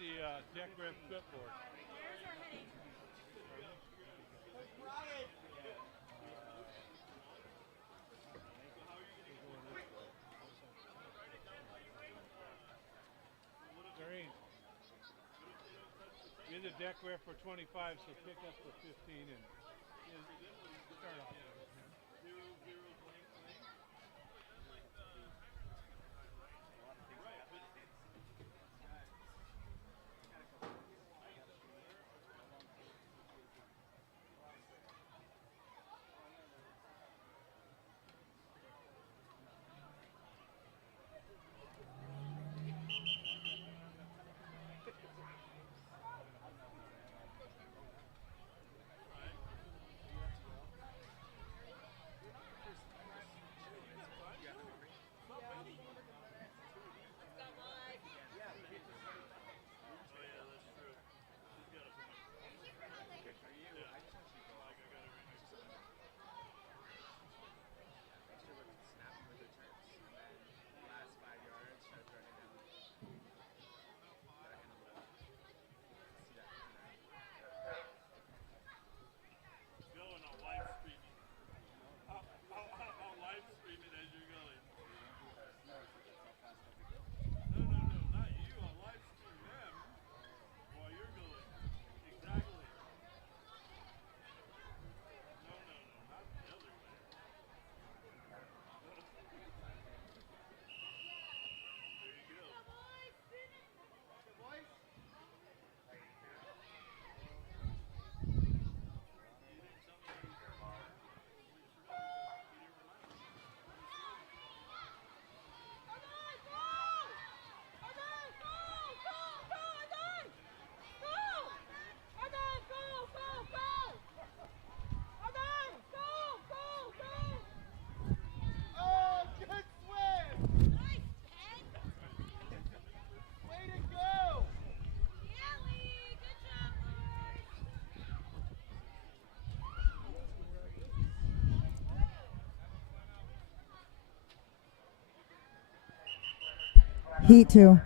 the deck ref clipboard. Doreen, you're the deck ref for 25, so pick up for 15 and start off. Heat 2.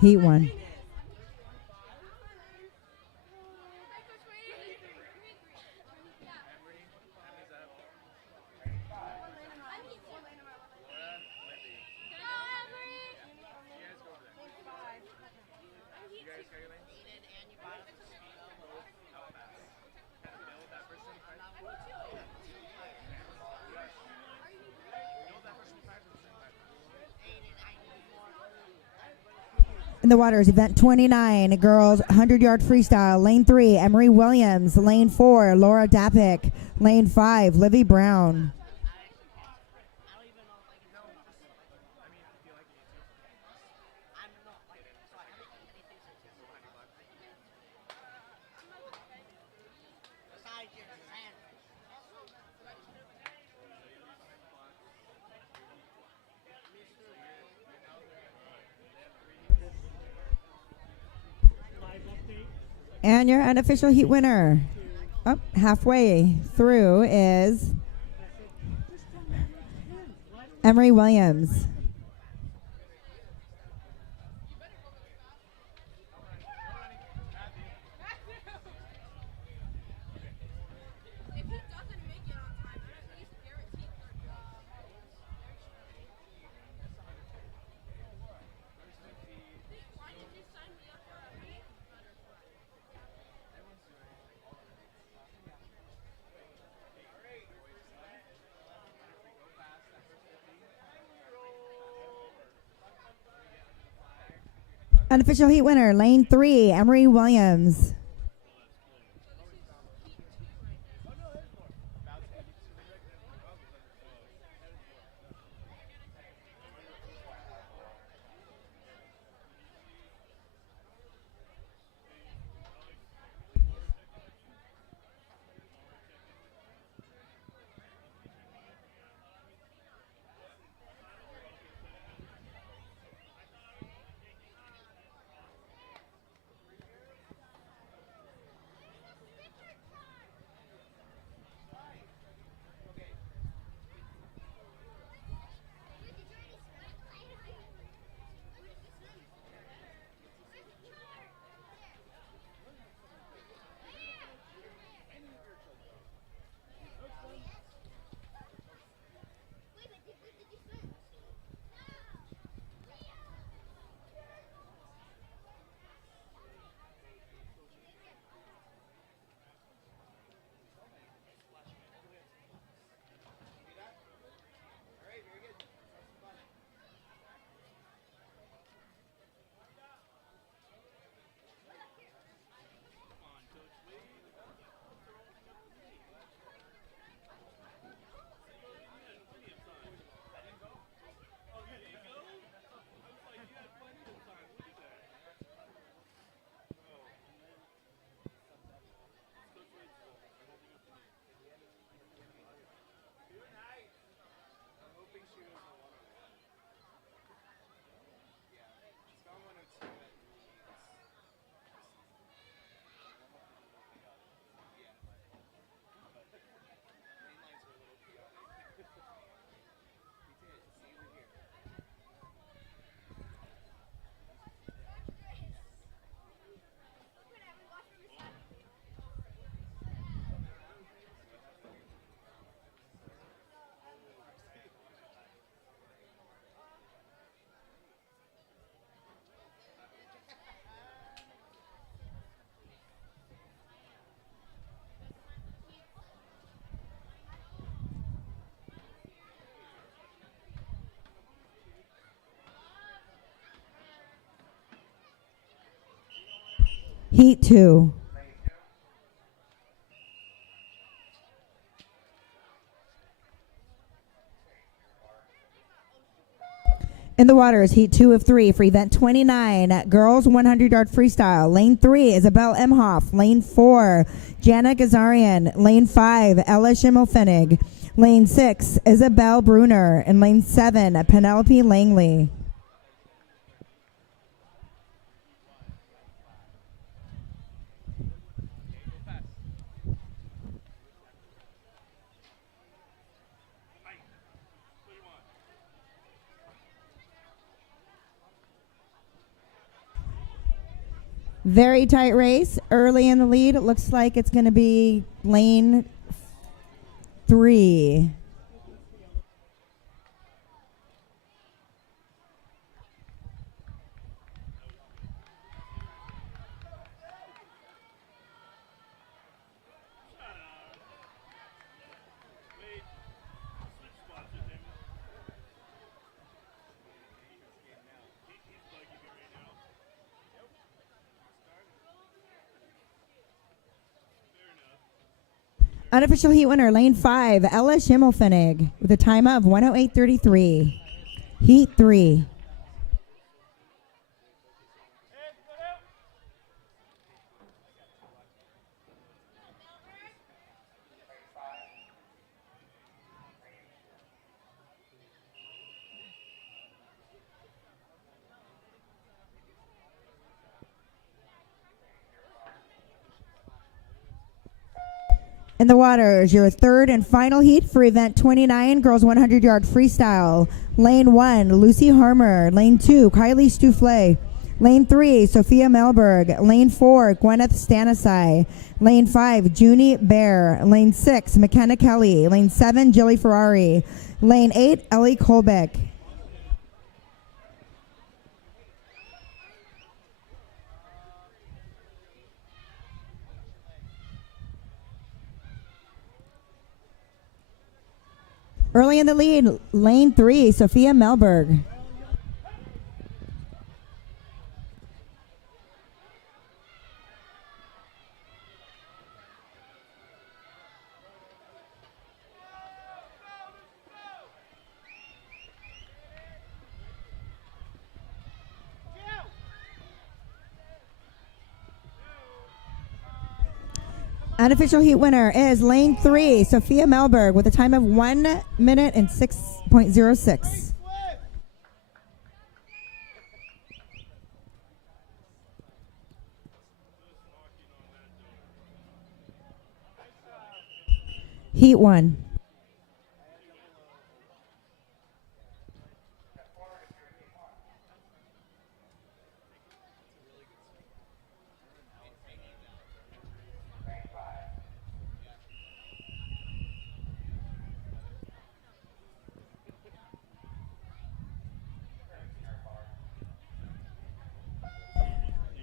Heat 1. In the waters, event 29, girls 100-yard freestyle. Lane 3, Emery Williams. Lane 4, Laura Dapik. Lane 5, Livy Brown. And your unofficial heat winner, halfway through, is Emery Williams. Unofficial heat winner, lane 3, Emery Williams. Heat 2. In the waters, heat 2 of 3 for event 29, girls 100-yard freestyle. Lane 3, Isabel Emhoff. Lane 4, Jana Gazarian. Lane 5, Ella Schimmelfennig. Lane 6, Isabel Bruner. And lane 7, Penelope Langley. Very tight race. Early in the lead, it looks like it's going to be lane 3. Unofficial heat winner, lane 5, Ella Schimmelfennig, with a time of 1:08:33. Heat 3. In the waters, your third and final heat for event 29, girls 100-yard freestyle. Lane 1, Lucy Harmer. Lane 2, Kylie Stoufflet. Lane 3, Sophia Melberg. Lane 4, Gwyneth Stanisai. Lane 5, Junie Bear. Lane 6, McKenna Kelly. Lane 7, Jilly Ferrari. Lane 8, Ellie Kolbeck. Early in the lead, lane 3, Sophia Melberg. Unofficial heat winner is lane 3, Sophia Melberg, with a time of 1 minute and 6.06. Heat 1.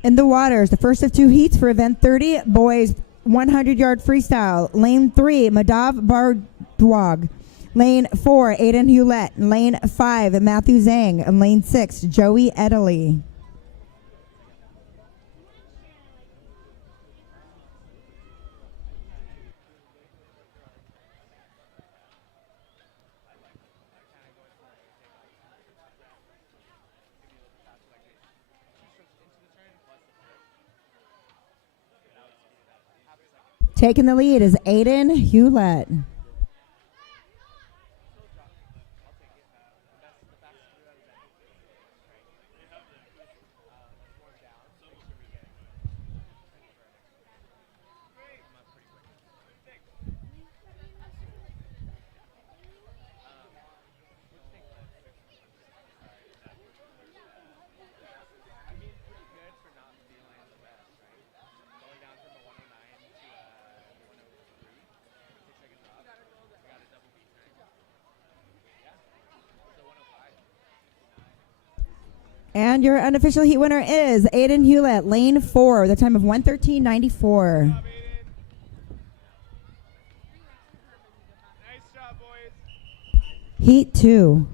In the waters, the first of 2 heats for event 30, boys 100-yard freestyle. Lane 3, Madav Bardwag. Lane 4, Aiden Hewlett. Lane 5, Matthew Zhang. And lane 6, Joey Edley. Taking the lead is Aiden Hewlett. And your unofficial heat winner is Aiden Hewlett, lane 4, with a time of 1:13.94. Nice job, boys. Heat 2.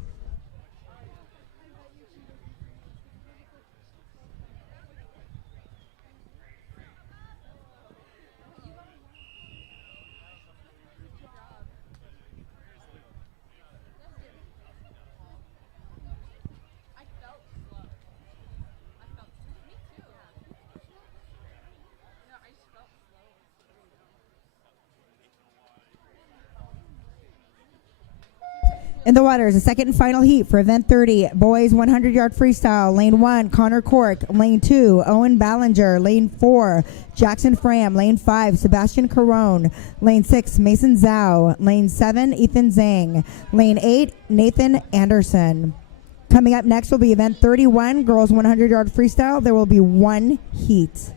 In the waters, the second and final heat for event 30, boys 100-yard freestyle. Lane 1, Connor Cork. Lane 2, Owen Ballinger. Lane 4, Jackson Fram. Lane 5, Sebastian Carone. Lane 6, Mason Zhao. Lane 7, Ethan Zhang. Lane 8, Nathan Anderson. Coming up next will be event 31, girls 100-yard freestyle. There will be 1 heat.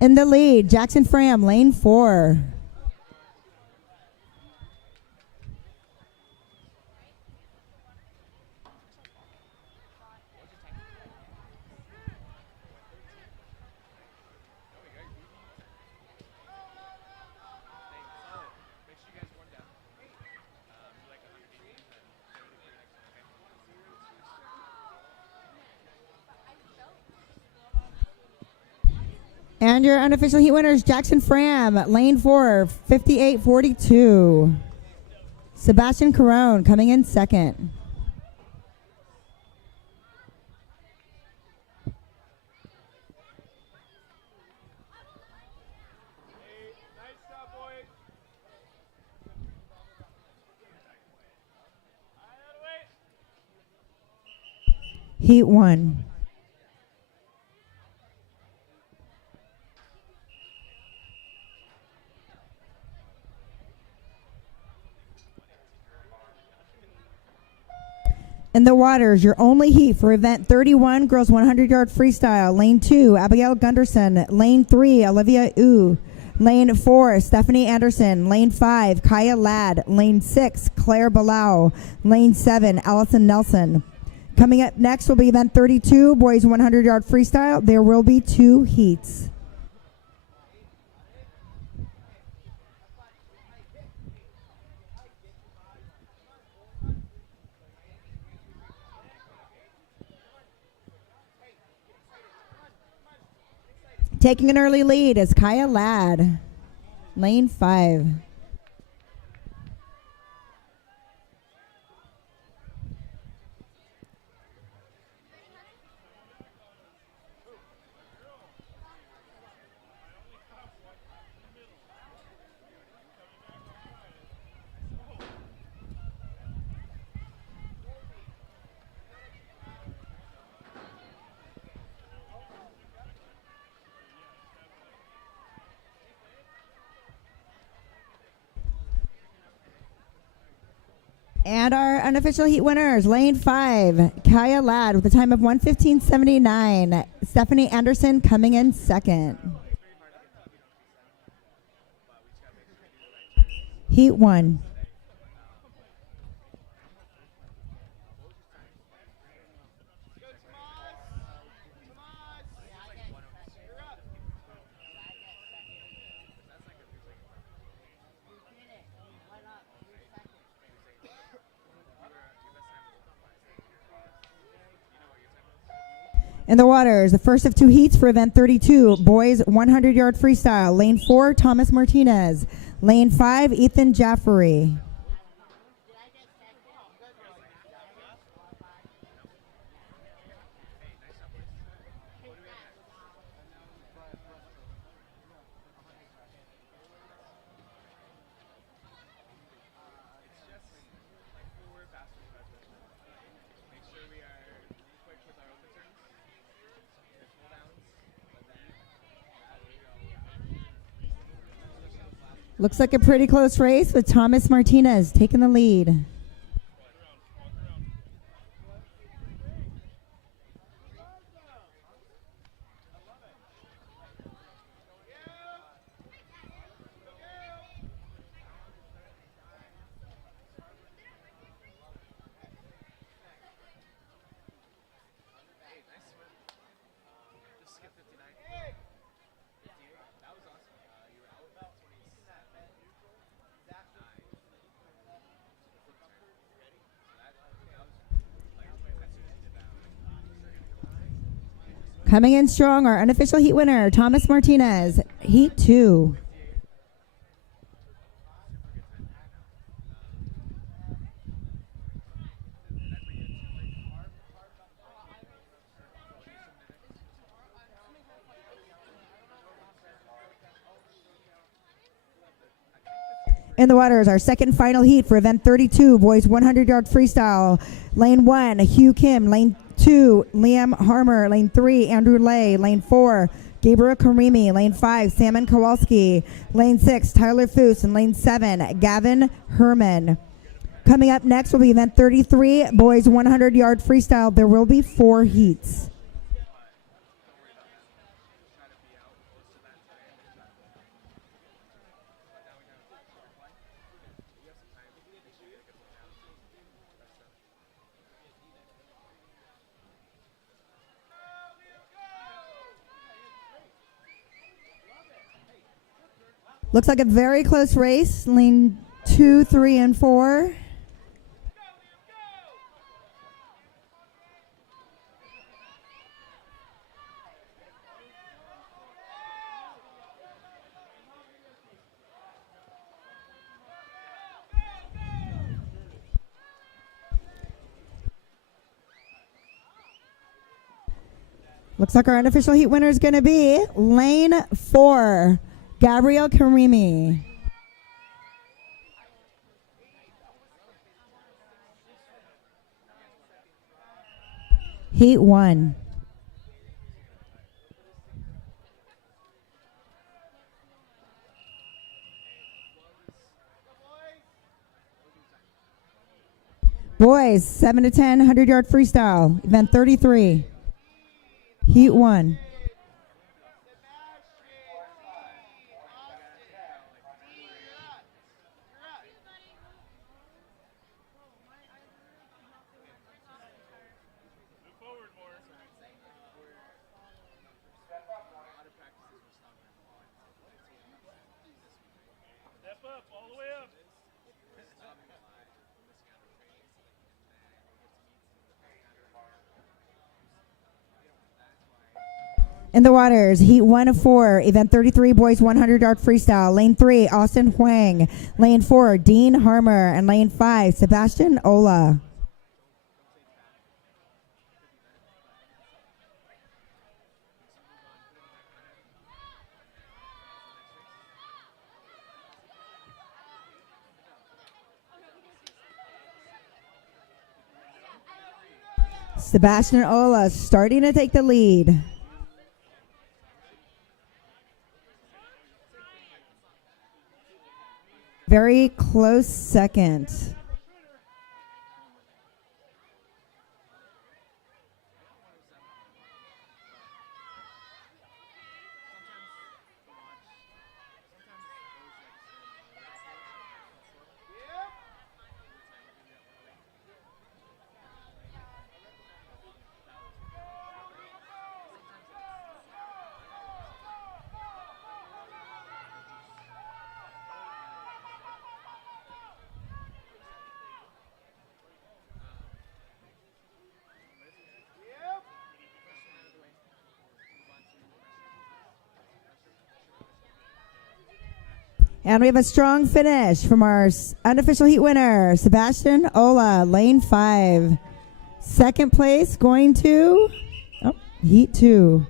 In the lead, Jackson Fram, lane 4. And your unofficial heat winners, Jackson Fram, lane 4, 58.42. Sebastian Carone coming in second. Nice job, boys. Heat 1. In the waters, your only heat for event 31, girls 100-yard freestyle. Lane 2, Abigail Gunderson. Lane 3, Olivia Yu. Lane 4, Stephanie Anderson. Lane 5, Kaya Ladd. Lane 6, Claire Balau. Lane 7, Allison Nelson. Coming up next will be event 32, boys 100-yard freestyle. There will be 2 heats. Taking an early lead is Kaya Ladd, lane 5. And our unofficial heat winners, lane 5, Kaya Ladd with a time of 1:15.79. Stephanie Anderson coming in second. Heat 1. In the waters, the first of 2 heats for event 32, boys 100-yard freestyle. Lane 4, Thomas Martinez. Lane 5, Ethan Jaffery. Looks like a pretty close race with Thomas Martinez taking the lead. Coming in strong, our unofficial heat winner, Thomas Martinez, heat 2. In the waters, our second final heat for event 32, boys 100-yard freestyle. Lane 1, Hugh Kim. Lane 2, Liam Harmer. Lane 3, Andrew Lay. Lane 4, Gabriel Karimi. Lane 5, Salmon Kowalski. Lane 6, Tyler Foose. And lane 7, Gavin Herman. Coming up next will be event 33, boys 100-yard freestyle. There will be 4 heats. Looks like a very close race. Lane 2, 3, and 4. Looks like our unofficial heat winner is going to be lane 4, Gabriel Karimi. Heat 1. Boys, 7 to 10, 100-yard freestyle, event 33, heat 1. Step up, all the way up. In the waters, heat 1 of 4, event 33, boys 100-yard freestyle. Lane 3, Austin Huang. Lane 4, Dean Harmer. And lane 5, Sebastian Ola. Sebastian Ola starting to take the lead. Very close second. And we have a strong finish from our unofficial heat winner, Sebastian Ola, lane 5. Second place going to heat 2.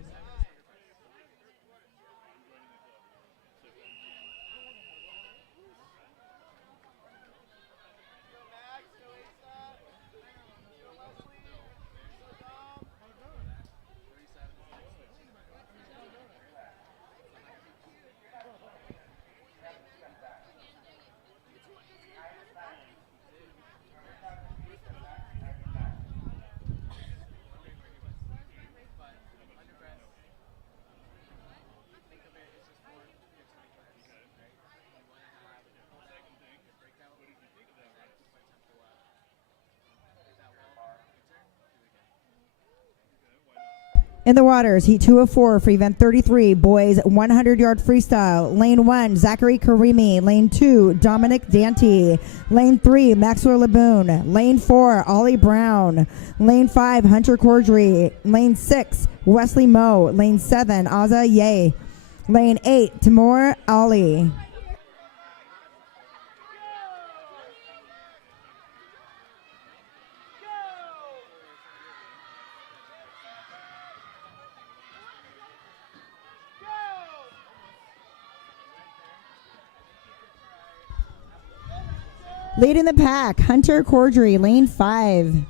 In the waters, heat 2 of 4 for event 33, boys 100-yard freestyle. Lane 1, Zachary Karimi. Lane 2, Dominic Dante. Lane 3, Maxwell Laboon. Lane 4, Ollie Brown. Lane 5, Hunter Cordry. Lane 6, Wesley Moe. Lane 7, Azza Ye. Lane 8, Timur Ali. Leading the pack, Hunter Cordry, lane 5.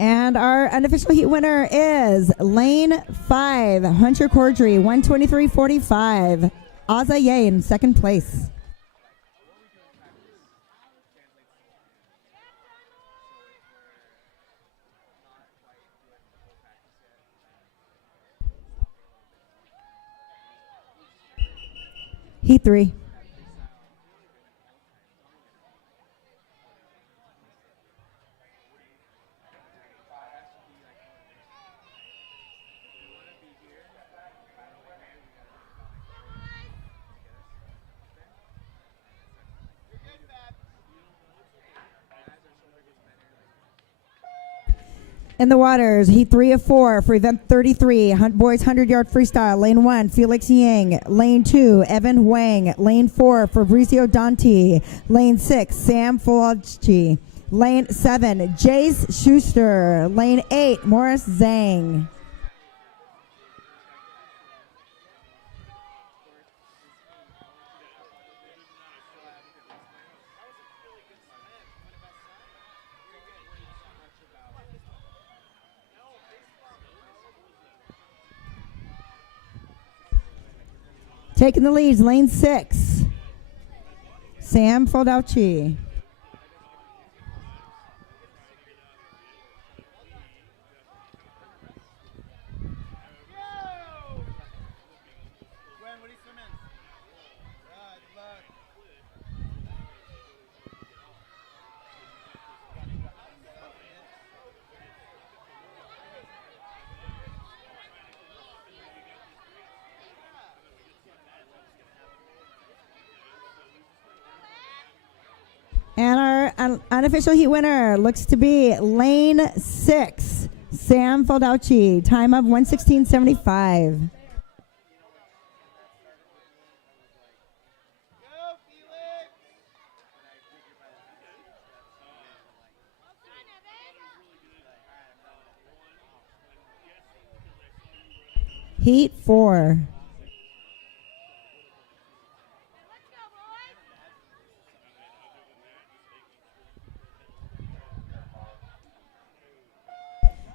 And our unofficial heat winner is lane 5, Hunter Cordry, 123.45. Azza Ye in second place. Heat 3. In the waters, heat 3 of 4 for event 33, boys 100-yard freestyle. Lane 1, Felix Yang. Lane 2, Evan Wang. Lane 4, Fabrizio Danti. Lane 6, Sam Fulci. Lane 7, Jace Schuster. Lane 8, Morris Zhang. Taking the leads, lane 6, Sam Faldauci. And our unofficial heat winner looks to be lane 6, Sam Faldauci, time of 1:16.75. Heat 4.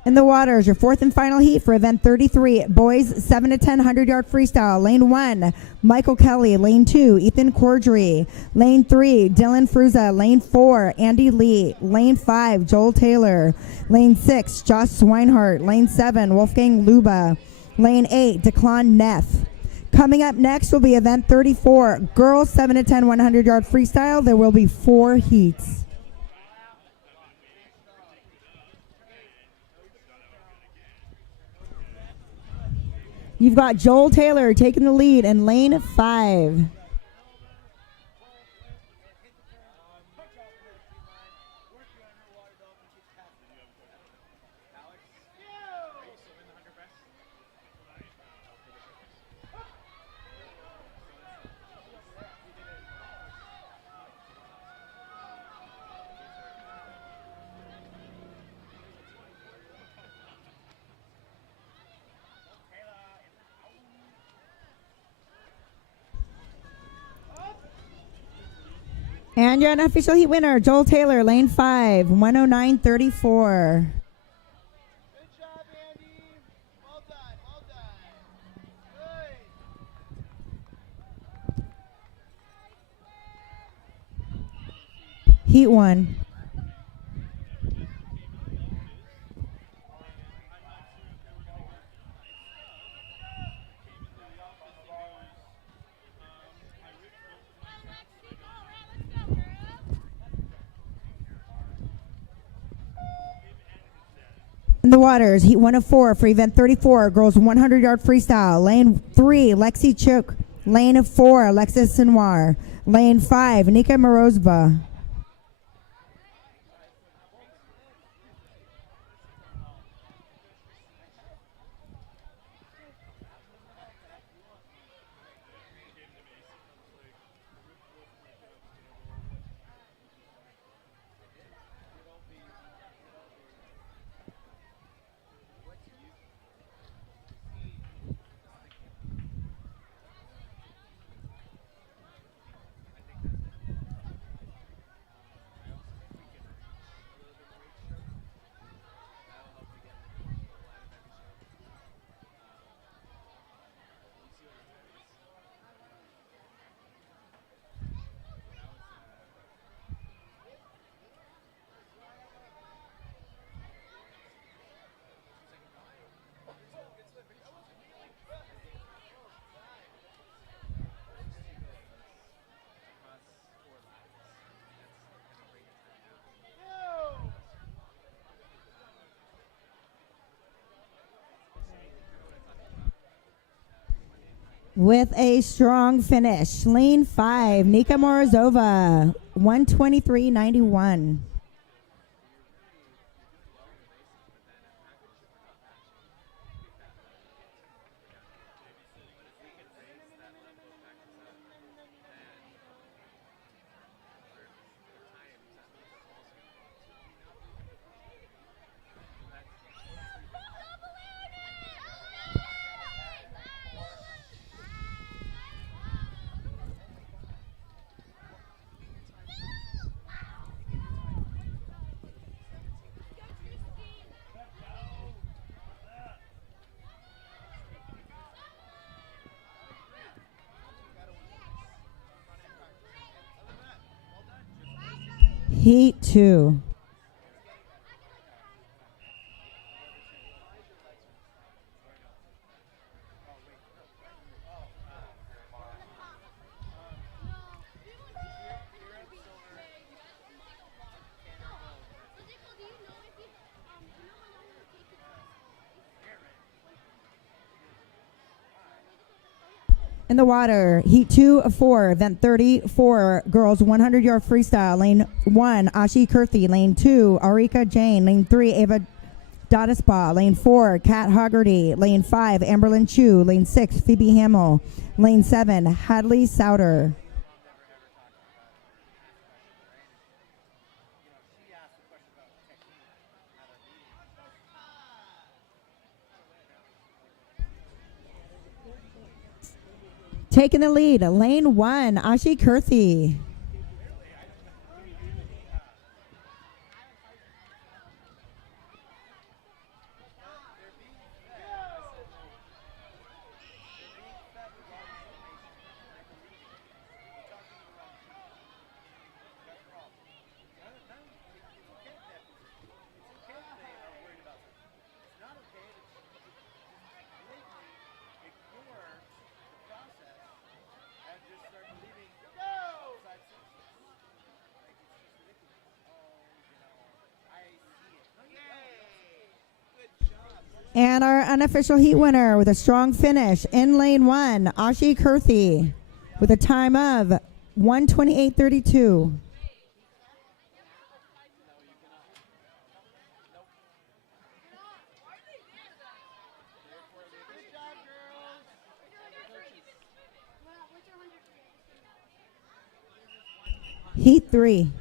In the waters, your fourth and final heat for event 33, boys 7 to 10 100-yard freestyle. Lane 1, Michael Kelly. Lane 2, Ethan Cordry. Lane 3, Dylan Fruza. Lane 4, Andy Lee. Lane 5, Joel Taylor. Lane 6, Josh Swinehart. Lane 7, Wolfgang Luba. Lane 8, Declan Neff. Coming up next will be event 34, girls 7 to 10 100-yard freestyle. There will be 4 heats. You've got Joel Taylor taking the lead in lane 5. And your unofficial heat winner, Joel Taylor, lane 5, 109.34. Good job, Andy. Well done, well done. Good. Heat 1. In the waters, heat 1 of 4 for event 34, girls 100-yard freestyle. Lane 3, Lexi Chook. Lane 4, Alexis Senoir. Lane 5, Nika Morozova. With a strong finish, lane 5, Nika Morozova, 123.91. Heat 2. In the water, heat 2 of 4, event 34, girls 100-yard freestyle, lane 1, Ashi Kurthi, lane 2, Arika Jain, lane 3, Ava Dottispa, lane 4, Kat Hoggerty, lane 5, Amberlyn Chu, lane 6, Phoebe Hamill, lane 7, Hadley Souter. Taking the lead, lane 1, Ashi Kurthi. And our unofficial heat winner with a strong finish in lane 1, Ashi Kurthi, with a time of 1:28:32. Heat 3.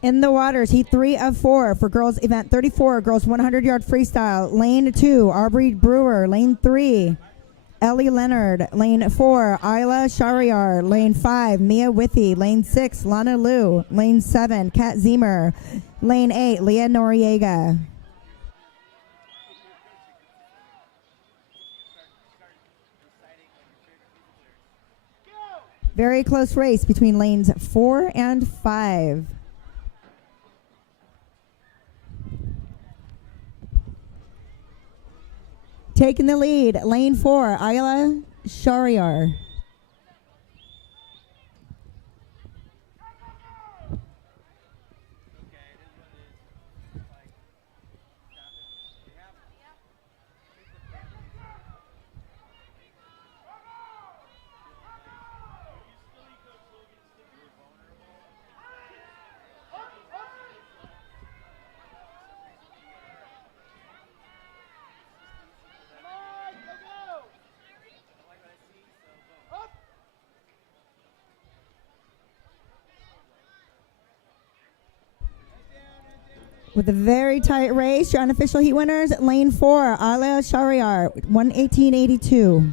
In the waters, heat 3 of 4 for girls event 34, girls 100-yard freestyle. Lane 2, Aubrey Brewer. Lane 3, Ellie Leonard. Lane 4, Isla Shariar. Lane 5, Mia Withy. Lane 6, Lana Liu. Lane 7, Kat Zemer. Lane 8, Leah Noriega. Very close race between lanes 4 and 5. Taking the lead, lane 4, Isla Shariar. With a very tight race, your unofficial heat winners, lane 4, Alia Shariar, 1:18:82.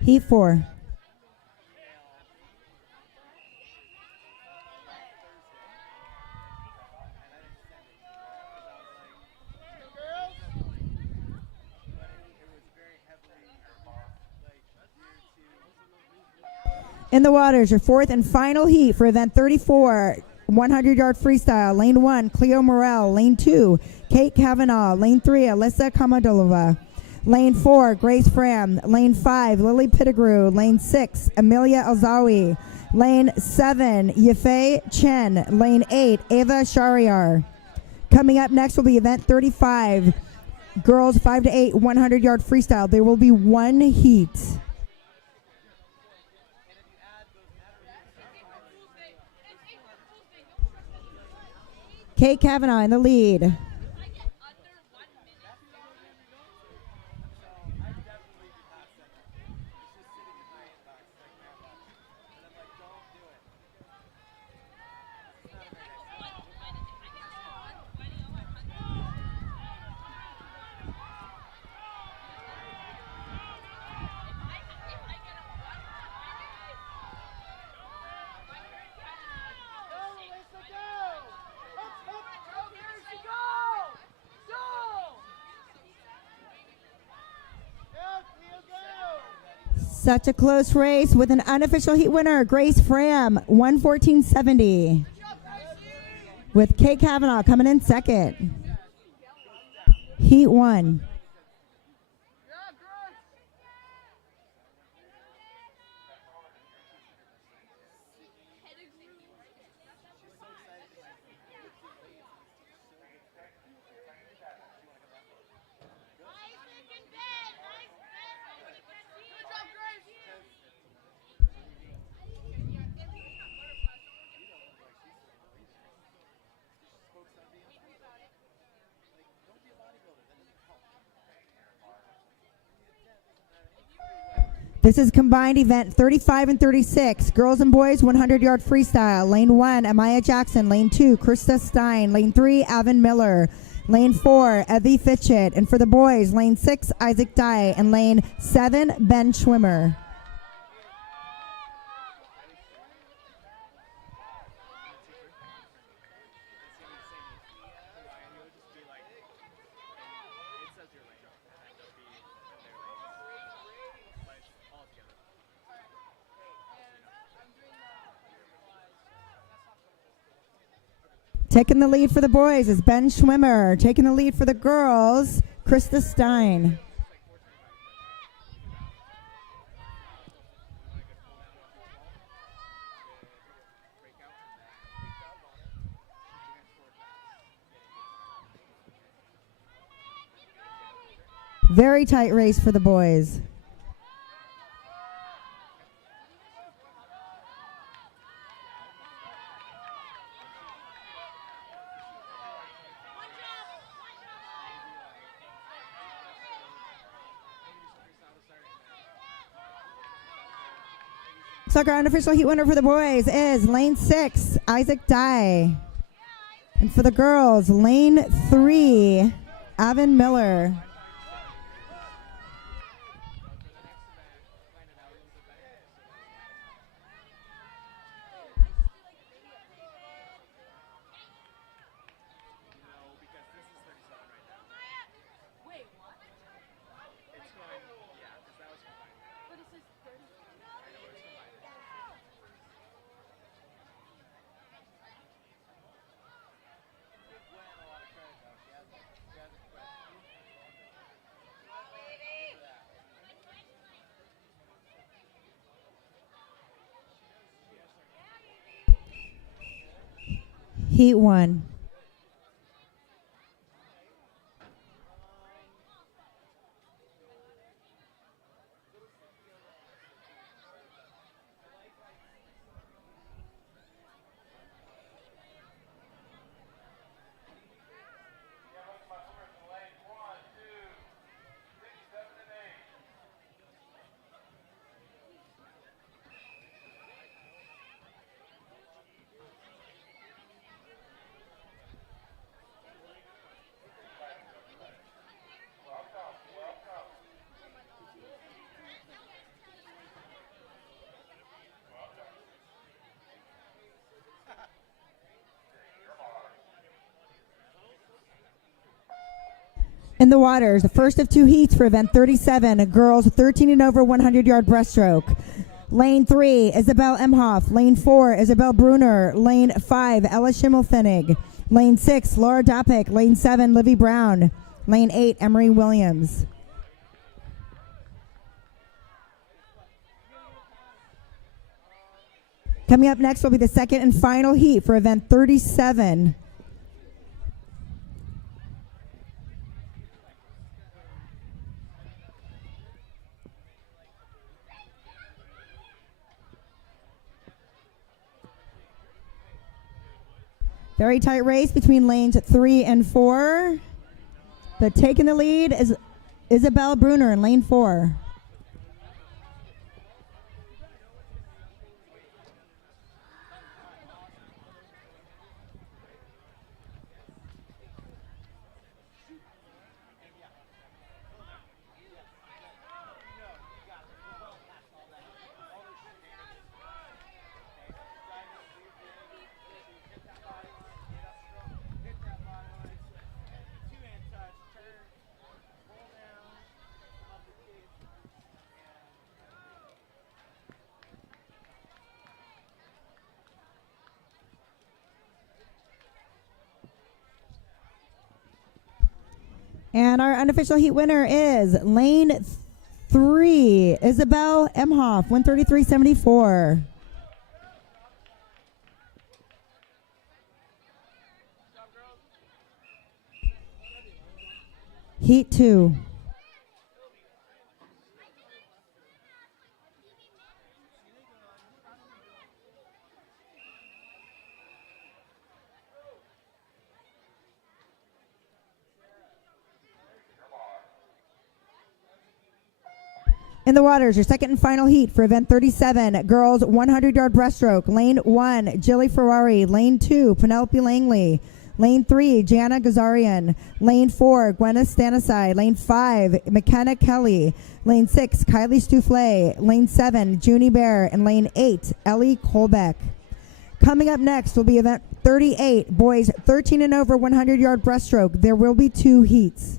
Heat 4. In the waters, your fourth and final heat for event 34, 100-yard freestyle. Lane 1, Cleo Morel. Lane 2, Kate Kavanaugh. Lane 3, Alyssa Kamadolova. Lane 4, Grace Fram. Lane 5, Lily Pittigrew. Lane 6, Amelia Alzawi. Lane 7, Yafei Chen. Lane 8, Ava Shariar. Coming up next will be event 35, girls 5 to 8, 100-yard freestyle. There will be one heat. Kate Kavanaugh in the lead. Such a close race with an unofficial heat winner, Grace Fram, 114.70. With Kate Kavanaugh coming in second. Heat 1. This is combined event 35 and 36. Girls and boys 100-yard freestyle. Lane 1, Amaya Jackson. Lane 2, Krista Stein. Lane 3, Avon Miller. Lane 4, Evie Fitchett. And for the boys, lane 6, Isaac Dye. And lane 7, Ben Schwimmer. Taking the lead for the boys is Ben Schwimmer. Taking the lead for the girls, Krista Stein. Very tight race for the boys. So our unofficial heat winner for the boys is lane 6, Isaac Dye. And for the girls, lane 3, Avon Miller. Heat 1. In the waters, the first of 2 heats for event 37, girls 13 and over 100-yard breaststroke. Lane 3, Isabel Emhoff. Lane 4, Isabel Bruner. Lane 5, Ella Schimmelfennig. Lane 6, Laura Dopick. Lane 7, Livy Brown. Lane 8, Emery Williams. Coming up next will be the second and final heat for event 37. Very tight race between lanes 3 and 4. But taking the lead is Isabel Bruner in lane 4. And our unofficial heat winner is lane 3, Isabel Emhoff, 133.74. Heat 2. In the waters, your second and final heat for event 37, girls 100-yard breaststroke. Lane 1, Jilly Ferrari. Lane 2, Penelope Langley. Lane 3, Jana Gazarian. Lane 4, Gwyneth Stanisai. Lane 5, McKenna Kelly. Lane 6, Kylie Stoufflet. Lane 7, Junie Bear. And lane 8, Ellie Colbeck. Coming up next will be event 38, boys 13 and over 100-yard breaststroke. There will be 2 heats.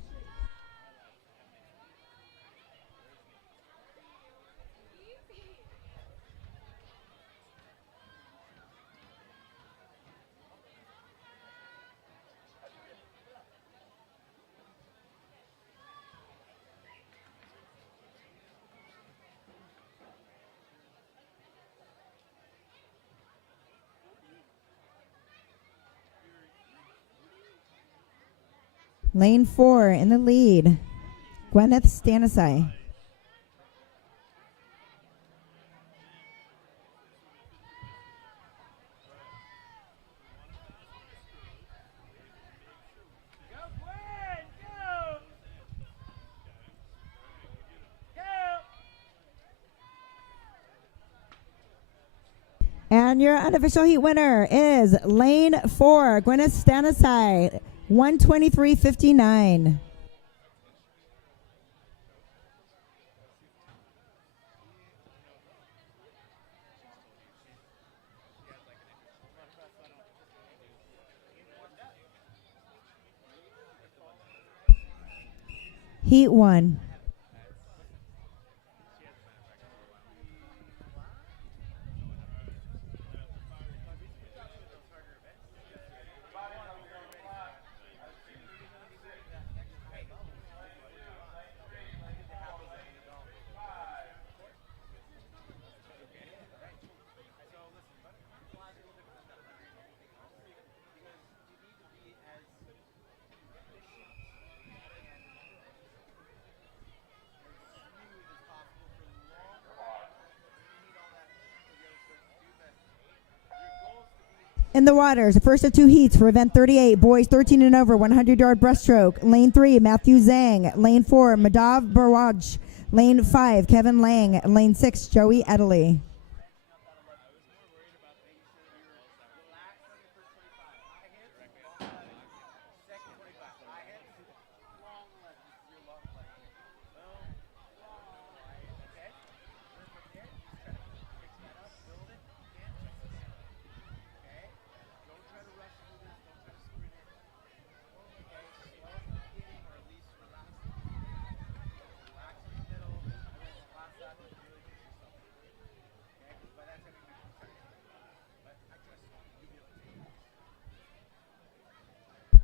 Lane 4 in the lead, Gwyneth Stanisai. And your unofficial heat winner is lane 4, Gwyneth Stanisai, 123.59. Heat 1. In the waters, the first of 2 heats for event 38, boys 13 and over, 100-yard breaststroke. Lane 3, Matthew Zhang. Lane 4, Madav Barwaj. Lane 5, Kevin Lang. Lane 6, Joey Edley.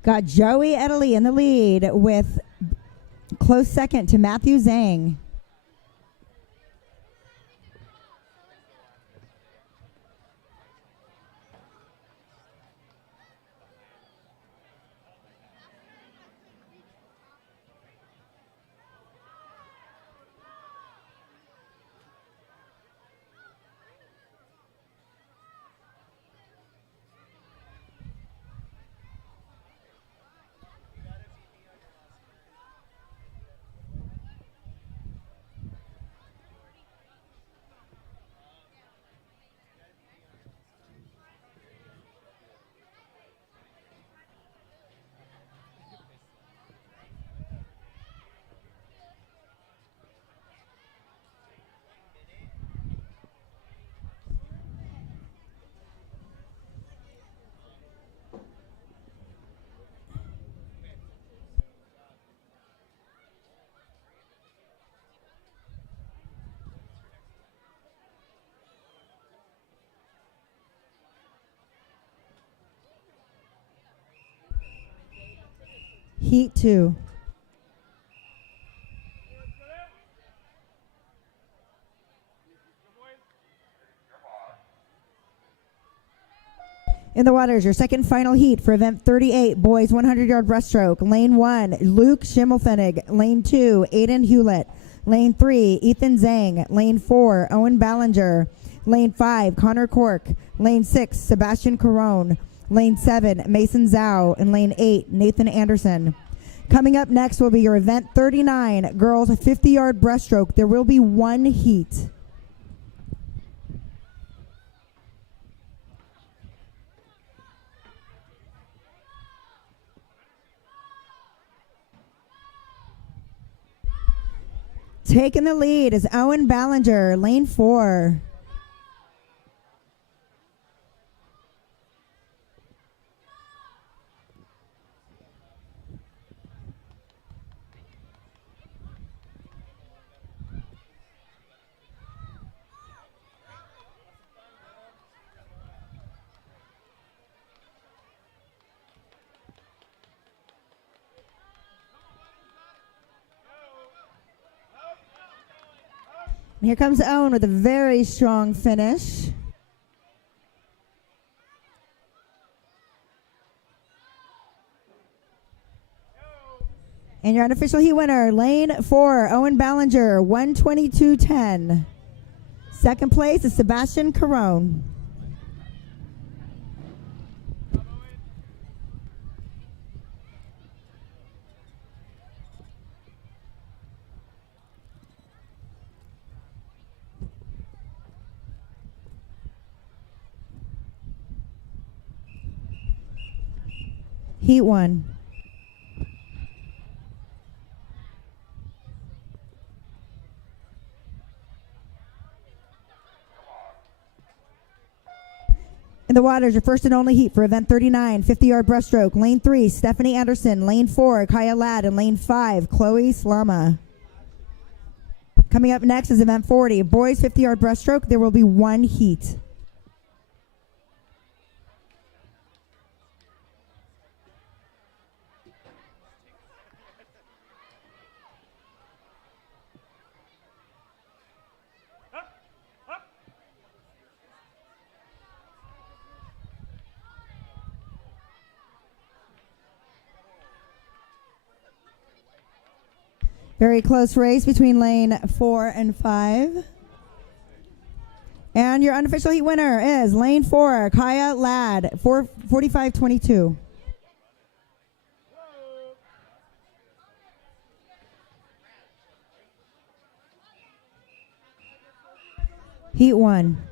Got Joey Edley in the lead with close second to Matthew Zhang. Heat 2. In the waters, your second final heat for event 38, boys 100-yard breaststroke. Lane 1, Luke Schimmelfennig. Lane 2, Aiden Hewlett. Lane 3, Ethan Zhang. Lane 4, Owen Ballinger. Lane 5, Connor Cork. Lane 6, Sebastian Carone. Lane 7, Mason Zhao. And Lane 8, Nathan Anderson. Coming up next will be your event 39, girls 50-yard breaststroke. There will be one heat. Taking the lead is Owen Ballinger, lane 4. And here comes Owen with a very strong finish. And your unofficial heat winner, lane 4, Owen Ballinger, 122.10. Second place is Sebastian Carone. Heat 1. In the waters, your first and only heat for event 39, 50-yard breaststroke. Lane 3, Stephanie Anderson. Lane 4, Kaya Ladd. And lane 5, Chloe Slama. Coming up next is event 40, boys 50-yard breaststroke. There will be one heat. Very close race between lane 4 and 5. And your unofficial heat winner is lane 4, Kaya Ladd, 45.22. Heat 1.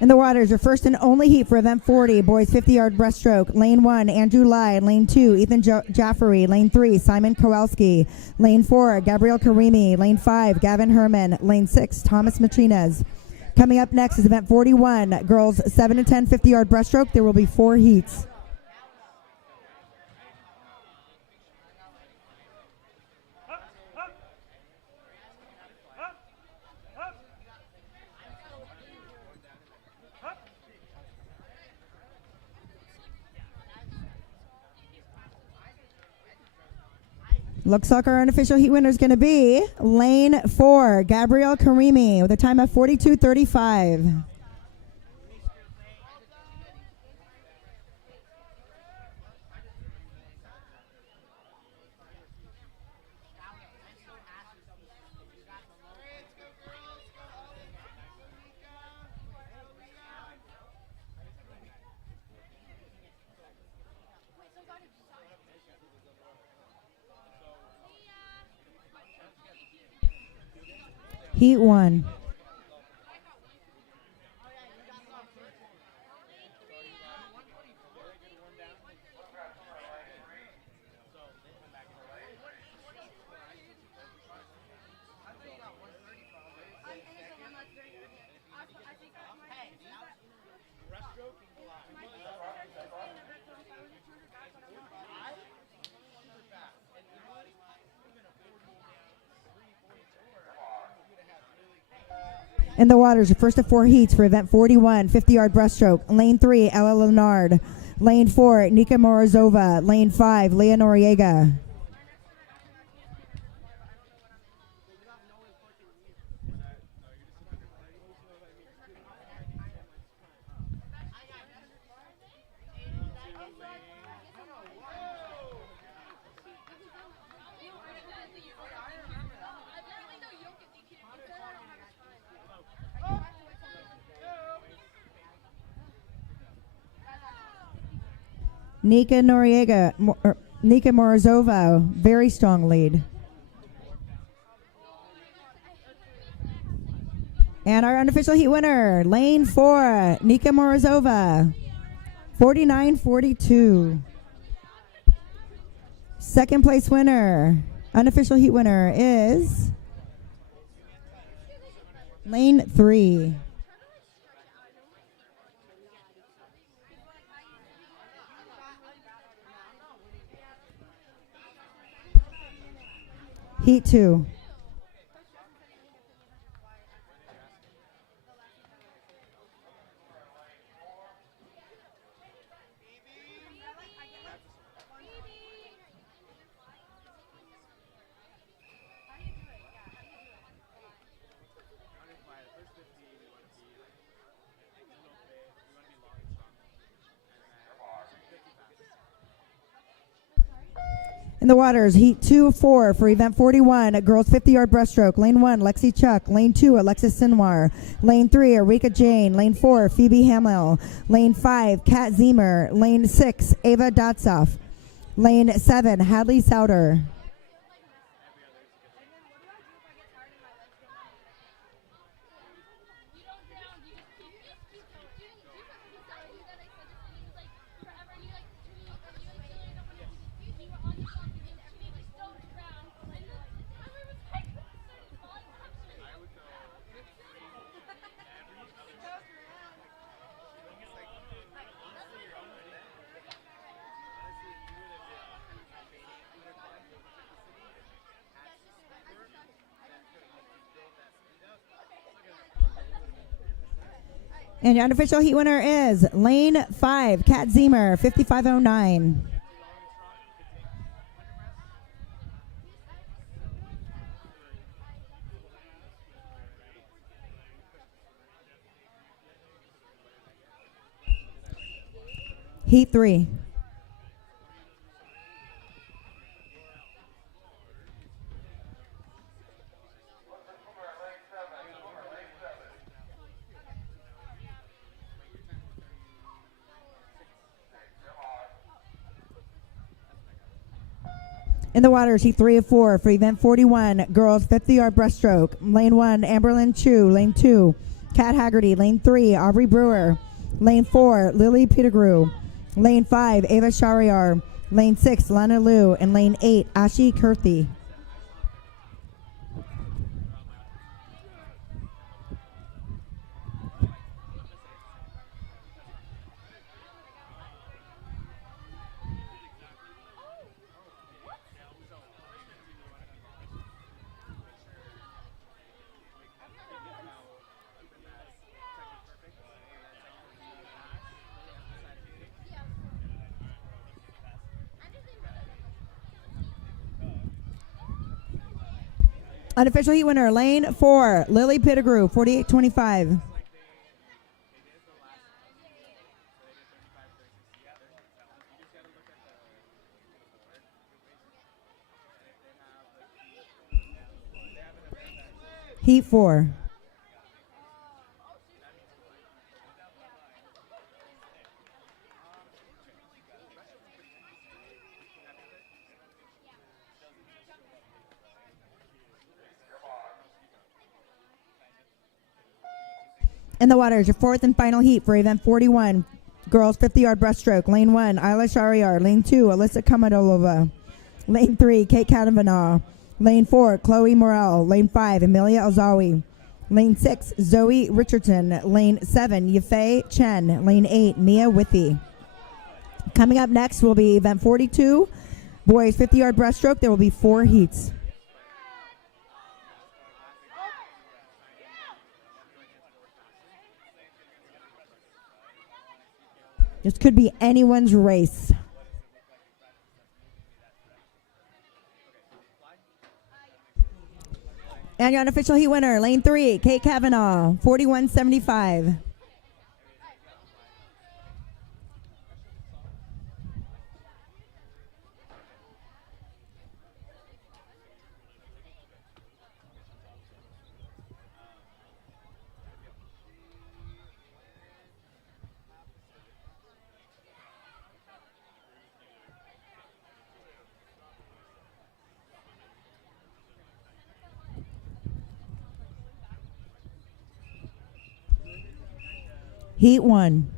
In the waters, your first and only heat for event 40, boys 50-yard breaststroke. Lane 1, Andrew Lai. Lane 2, Ethan Jaffery. Lane 3, Simon Kowalski. Lane 4, Gabriel Karimi. Lane 5, Gavin Herman. Lane 6, Thomas Matrinas. Coming up next is event 41, girls 7 to 10 50-yard breaststroke. There will be 4 heats. Looks like our unofficial heat winner is going to be lane 4, Gabrielle Karimi, with a time of 42.35. Heat 1. In the waters, your first of 4 heats for event 41, 50-yard breaststroke. Lane 3, Ella Leonard. Lane 4, Nika Morozova. Lane 5, Leah Noriega. Nika Morozova, very strong lead. And our unofficial heat winner, lane 4, Nika Morozova, 49-42. Second place winner, unofficial heat winner is lane 3. Heat 2. In the waters, heat 2 of 4 for event 41, girls 50-yard breaststroke. Lane 1, Lexi Chuck. Lane 2, Alexis Sinwar. Lane 3, Erika Jane. Lane 4, Phoebe Hamill. Lane 5, Kat Zemer. Lane 6, Ava Dotsoff. Lane 7, Hadley Souter. And your unofficial heat winner is lane 5, Kat Zemer, 5509. Heat 3. In the waters, heat 3 of 4 for event 41, girls 50-yard breaststroke. Lane 1, Amberlyn Chu. Lane 2, Kat Haggerty. Lane 3, Aubrey Brewer. Lane 4, Lily Pettigrew. Lane 5, Ava Shariar. Lane 6, Lana Liu. And lane 8, Ashi Kurthi. Unofficial heat winner, lane 4, Lily Pettigrew, 48-25. Heat 4. In the waters, your fourth and final heat for event 41, girls 50-yard breaststroke. Lane 1, Ayla Shariar. Lane 2, Alyssa Kamadolova. Lane 3, Kate Kavanaugh. Lane 4, Chloe Morel. Lane 5, Amelia Alzawi. Lane 6, Zoe Richardson. Lane 7, Yafei Chen. Lane 8, Mia Withy. Coming up next will be event 42, boys 50-yard breaststroke. There will be 4 heats. This could be anyone's race. And your unofficial heat winner, lane 3, Kate Kavanaugh, 41.75. Heat 1.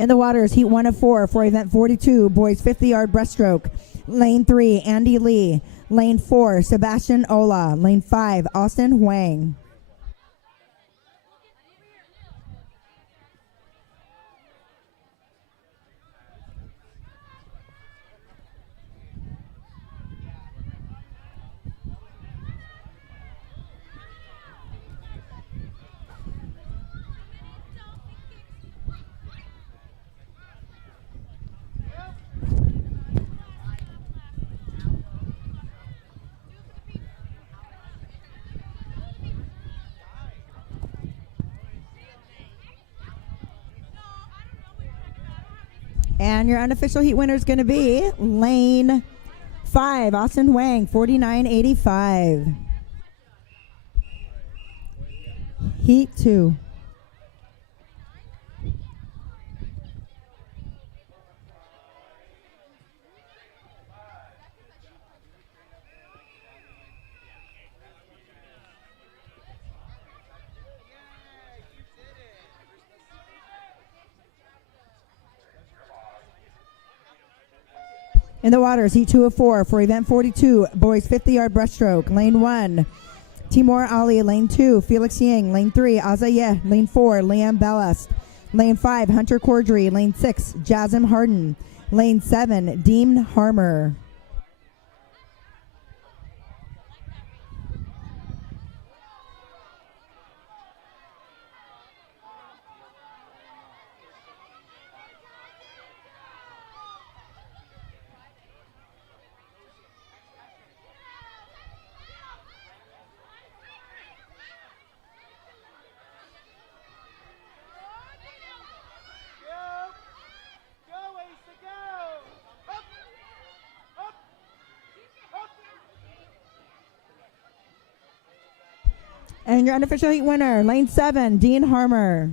In the waters, heat 1 of 4 for event 42, boys 50-yard breaststroke. Lane 3, Andy Lee. Lane 4, Sebastian Ola. Lane 5, Austin Huang. And your unofficial heat winner is going to be lane 5, Austin Huang, 49.85. Heat 2. In the waters, heat 2 of 4 for event 42, boys 50-yard breaststroke. Lane 1, Timur Ali. Lane 2, Felix Ying. Lane 3, Azayeh. Lane 4, Liam Bellast. Lane 5, Hunter Cordry. Lane 6, Jasmine Harden. Lane 7, Dean Harmer. And your unofficial heat winner, lane 7, Dean Harmer.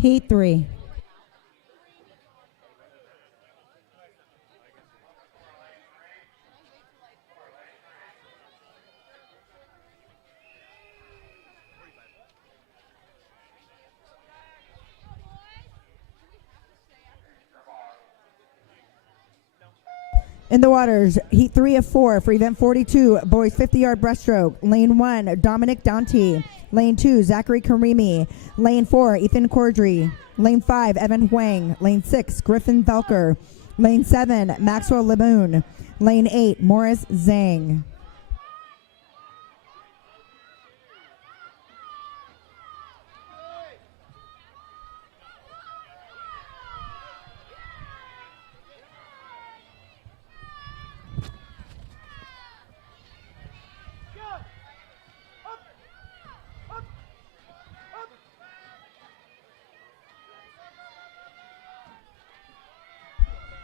Heat 3. In the waters, heat 3 of 4 for event 42, boys 50-yard breaststroke. Lane 1, Dominic Dante. Lane 2, Zachary Karimi. Lane 4, Ethan Cordry. Lane 5, Evan Huang. Lane 6, Griffin Felker. Lane 7, Maxwell Laboon. Lane 8, Morris Zhang.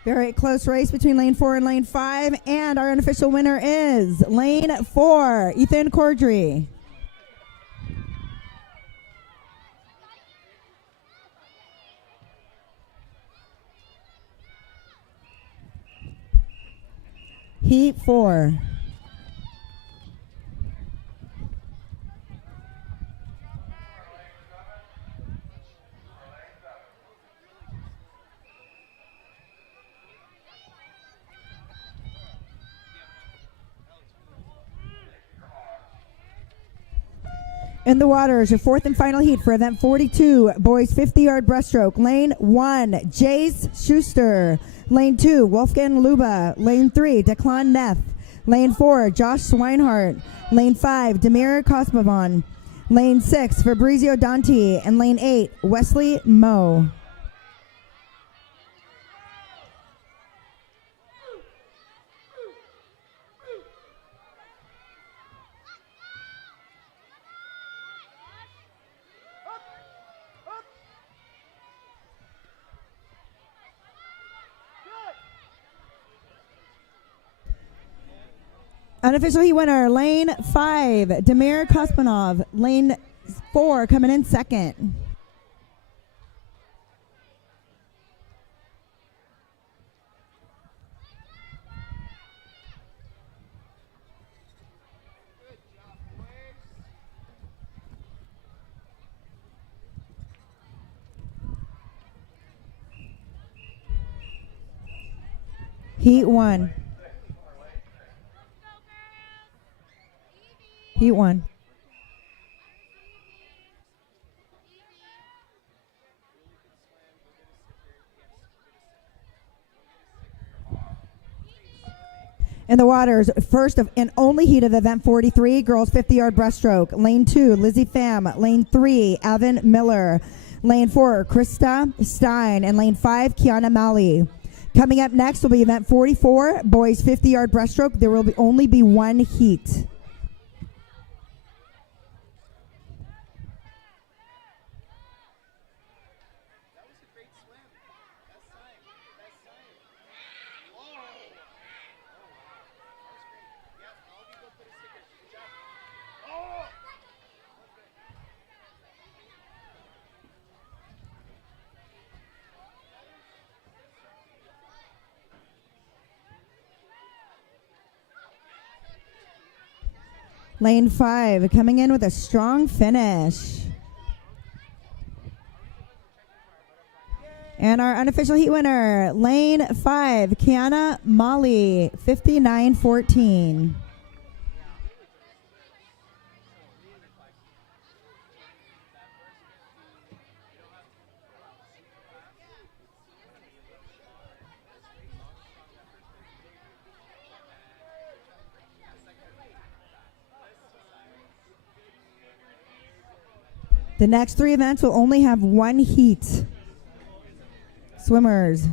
Very close race between lane 4 and lane 5, and our unofficial winner is lane 4, Ethan Cordry. Heat 4. In the waters, your fourth and final heat for event 42, boys 50-yard breaststroke. Lane 1, Jace Schuster. Lane 2, Wolfgang Luba. Lane 3, Declan Neff. Lane 4, Josh Swinehart. Lane 5, Demir Kosmovon. Lane 6, Fabrizio Danti. And lane 8, Wesley Moe. Unofficial heat winner, lane 5, Demir Kospanov. Lane 4 coming in second. Heat 1. Heat 1. In the waters, first of and only heat of event 43, girls 50-yard breaststroke. Lane 2, Lizzie Pham. Lane 3, Evan Miller. Lane 4, Krista Stein. And lane 5, Kiana Malley. Coming up next will be event 44, boys 50-yard breaststroke. There will only be one heat. Lane 5 coming in with a strong finish. And our unofficial heat winner, lane 5, Kiana Molly, 59-14. The next 3 events will only have one heat. Swimmers,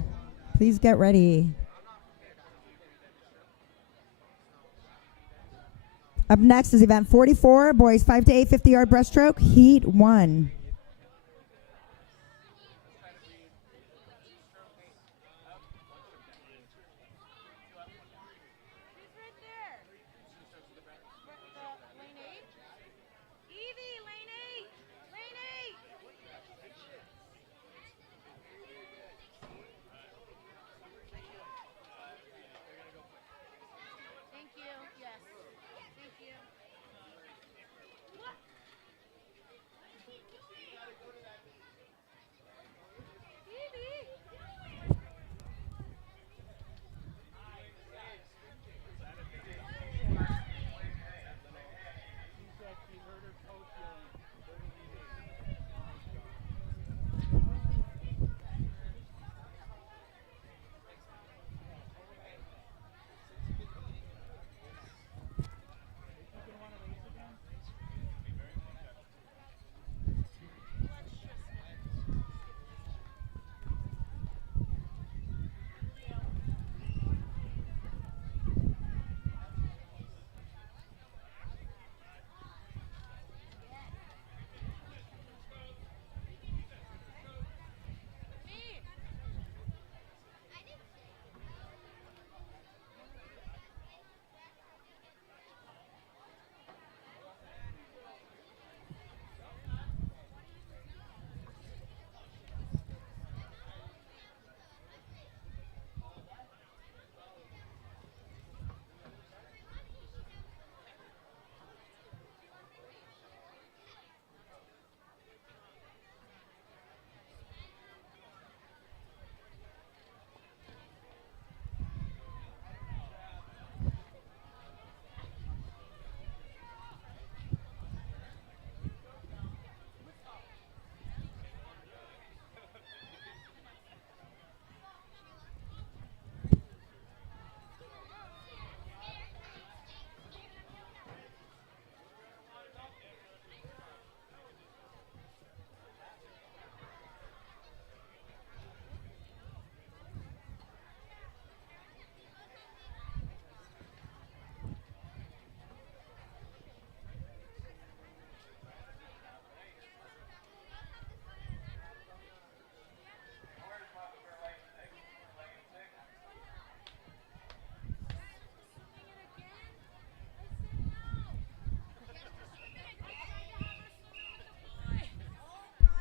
please get ready. Up next is event 44, boys 5 to 8 50-yard breaststroke, heat 1.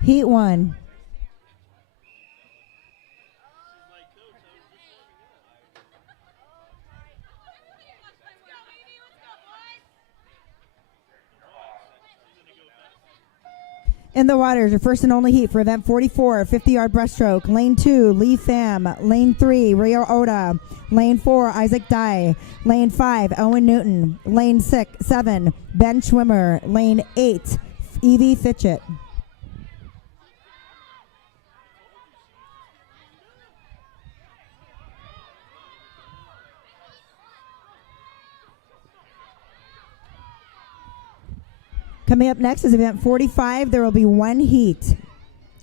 Heat 1. In the waters, your first and only heat for event 44, 50-yard breaststroke. Lane 2, Lee Pham. Lane 3, Rio Oda. Lane 4, Isaac Dye. Lane 5, Owen Newton. Lane 7, Ben Schwimmer. Lane 8, Evie Fitchett. Coming up next is event 45. There will be one heat.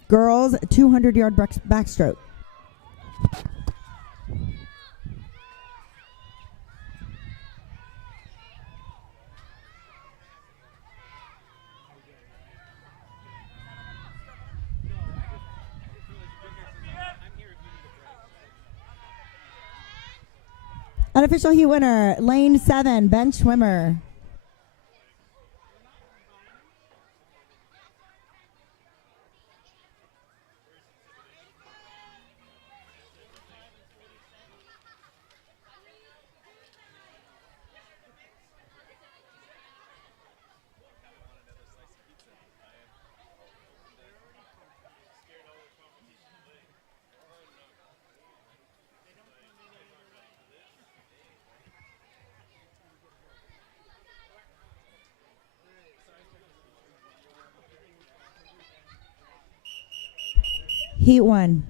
Girls 200-yard backstroke. Unofficial heat winner, lane 7, Ben Schwimmer. Heat 1.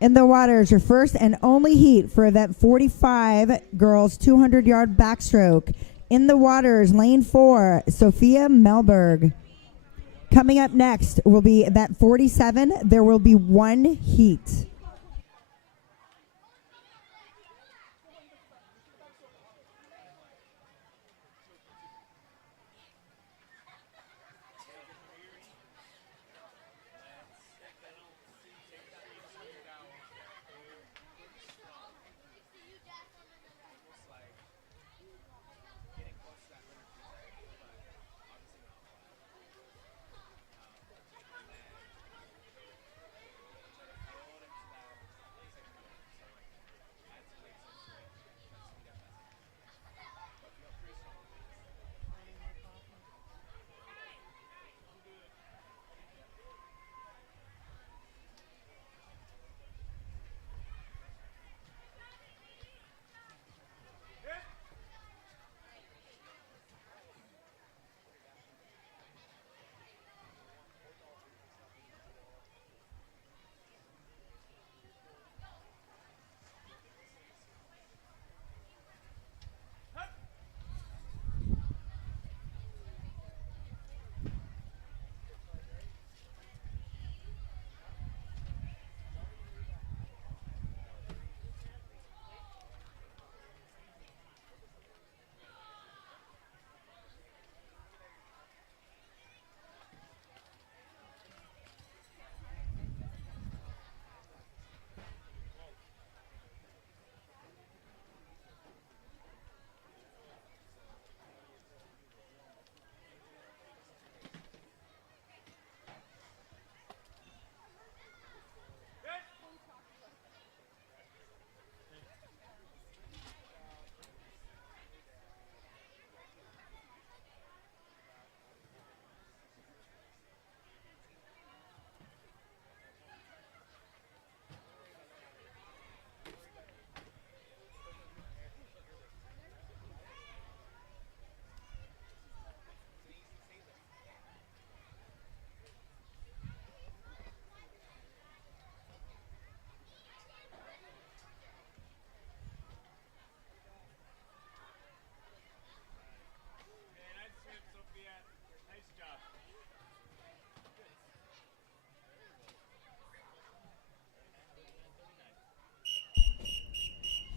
In the waters, your first and only heat for event 45, girls 200-yard backstroke. In the waters, lane 4, Sophia Melberg. Coming up next will be event 47. There will be one heat.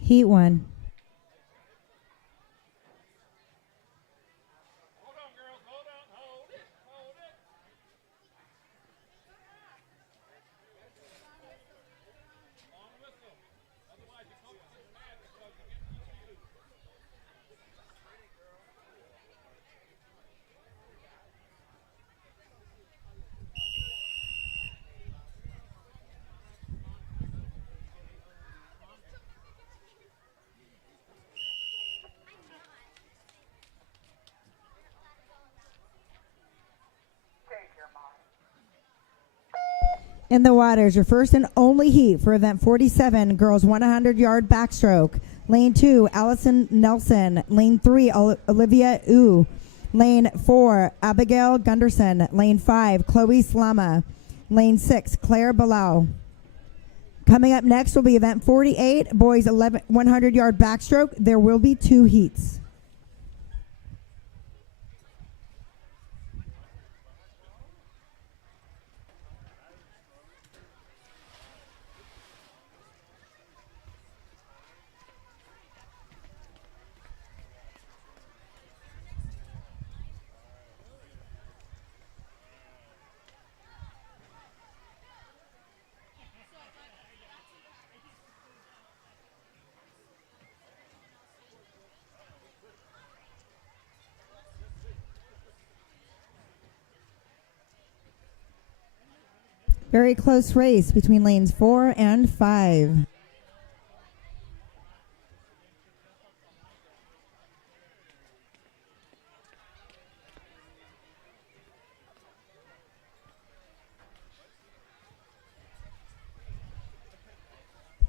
Heat 1. Hold on, girls. Hold on. Hold it. Hold it. Long whistle. Otherwise, your coach gets mad because you get ECU. In the waters, your first and only heat for event 47, girls 100-yard backstroke. Lane 2, Allison Nelson. Lane 3, Olivia Wu. Lane 4, Abigail Gunderson. Lane 5, Chloe Slama. Lane 6, Claire Bilal. Coming up next will be event 48, boys 100-yard backstroke. There will be 2 heats. Very close race between lanes 4 and 5.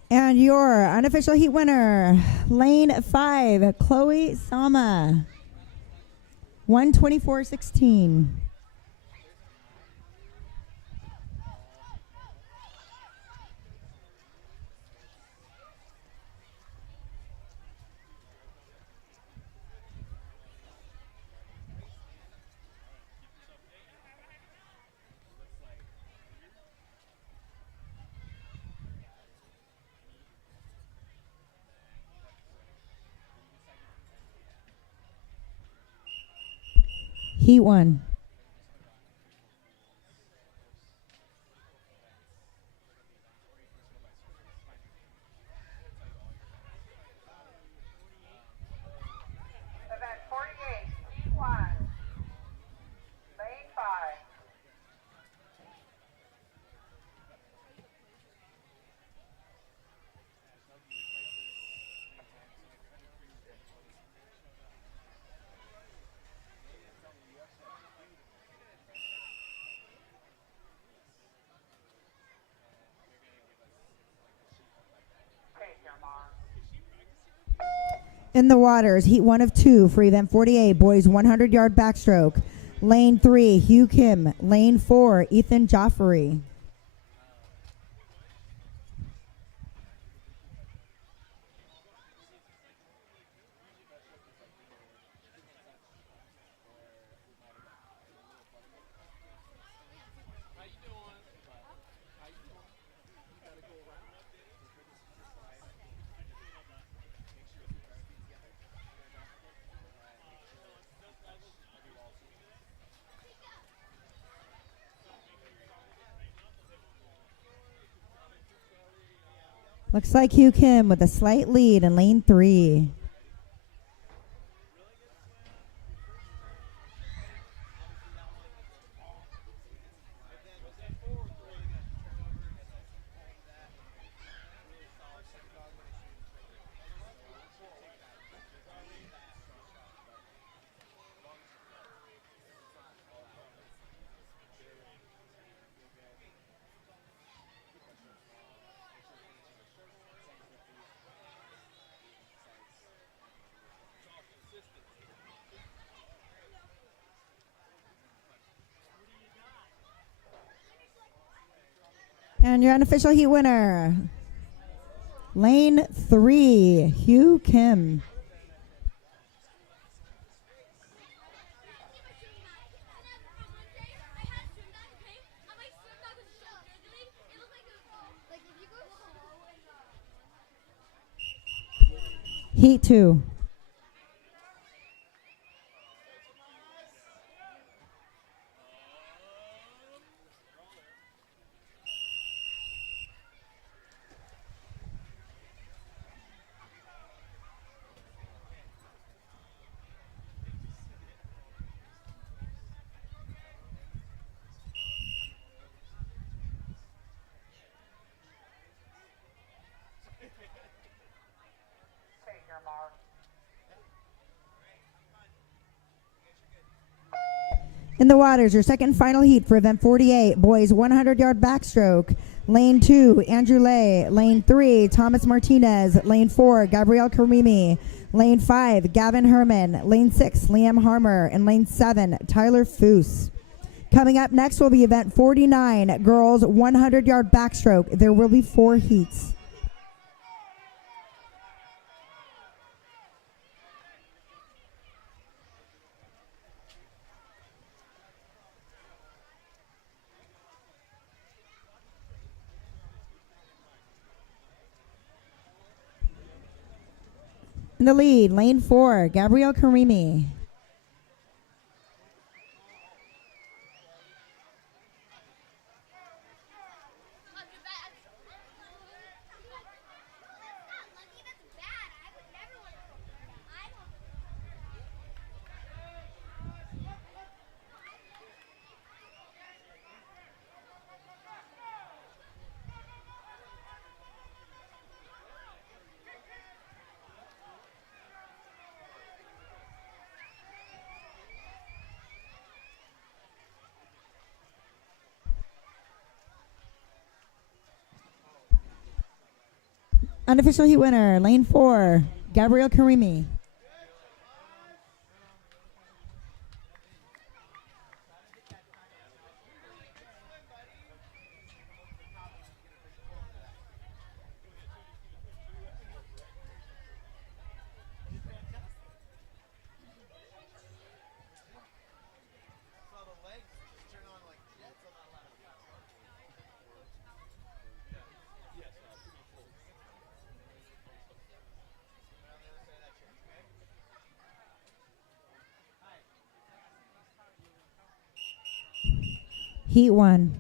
And your unofficial heat winner, lane 5, Chloe Sama, 1:24.16. Heat 1. Event 48, Heat 1, Lane 5. Take your mark. In the waters, heat 1 of 2 for event 48, boys 100-yard backstroke. Lane 3, Hugh Kim. Lane 4, Ethan Joffrey. Looks like Hugh Kim with a slight lead in lane 3. And your unofficial heat winner, lane 3, Hugh Kim. Heat 2. Take your mark. In the waters, your second final heat for event 48, boys 100-yard backstroke. Lane 2, Andrew Lay. Lane 3, Thomas Martinez. Lane 4, Gabrielle Karimi. Lane 5, Gavin Herman. Lane 6, Liam Harmer. And lane 7, Tyler Foose. Coming up next will be event 49, girls 100-yard backstroke. There will be 4 heats. In the lead, lane 4, Gabrielle Karimi. Unofficial heat winner, lane 4, Gabrielle Karimi. Heat 1.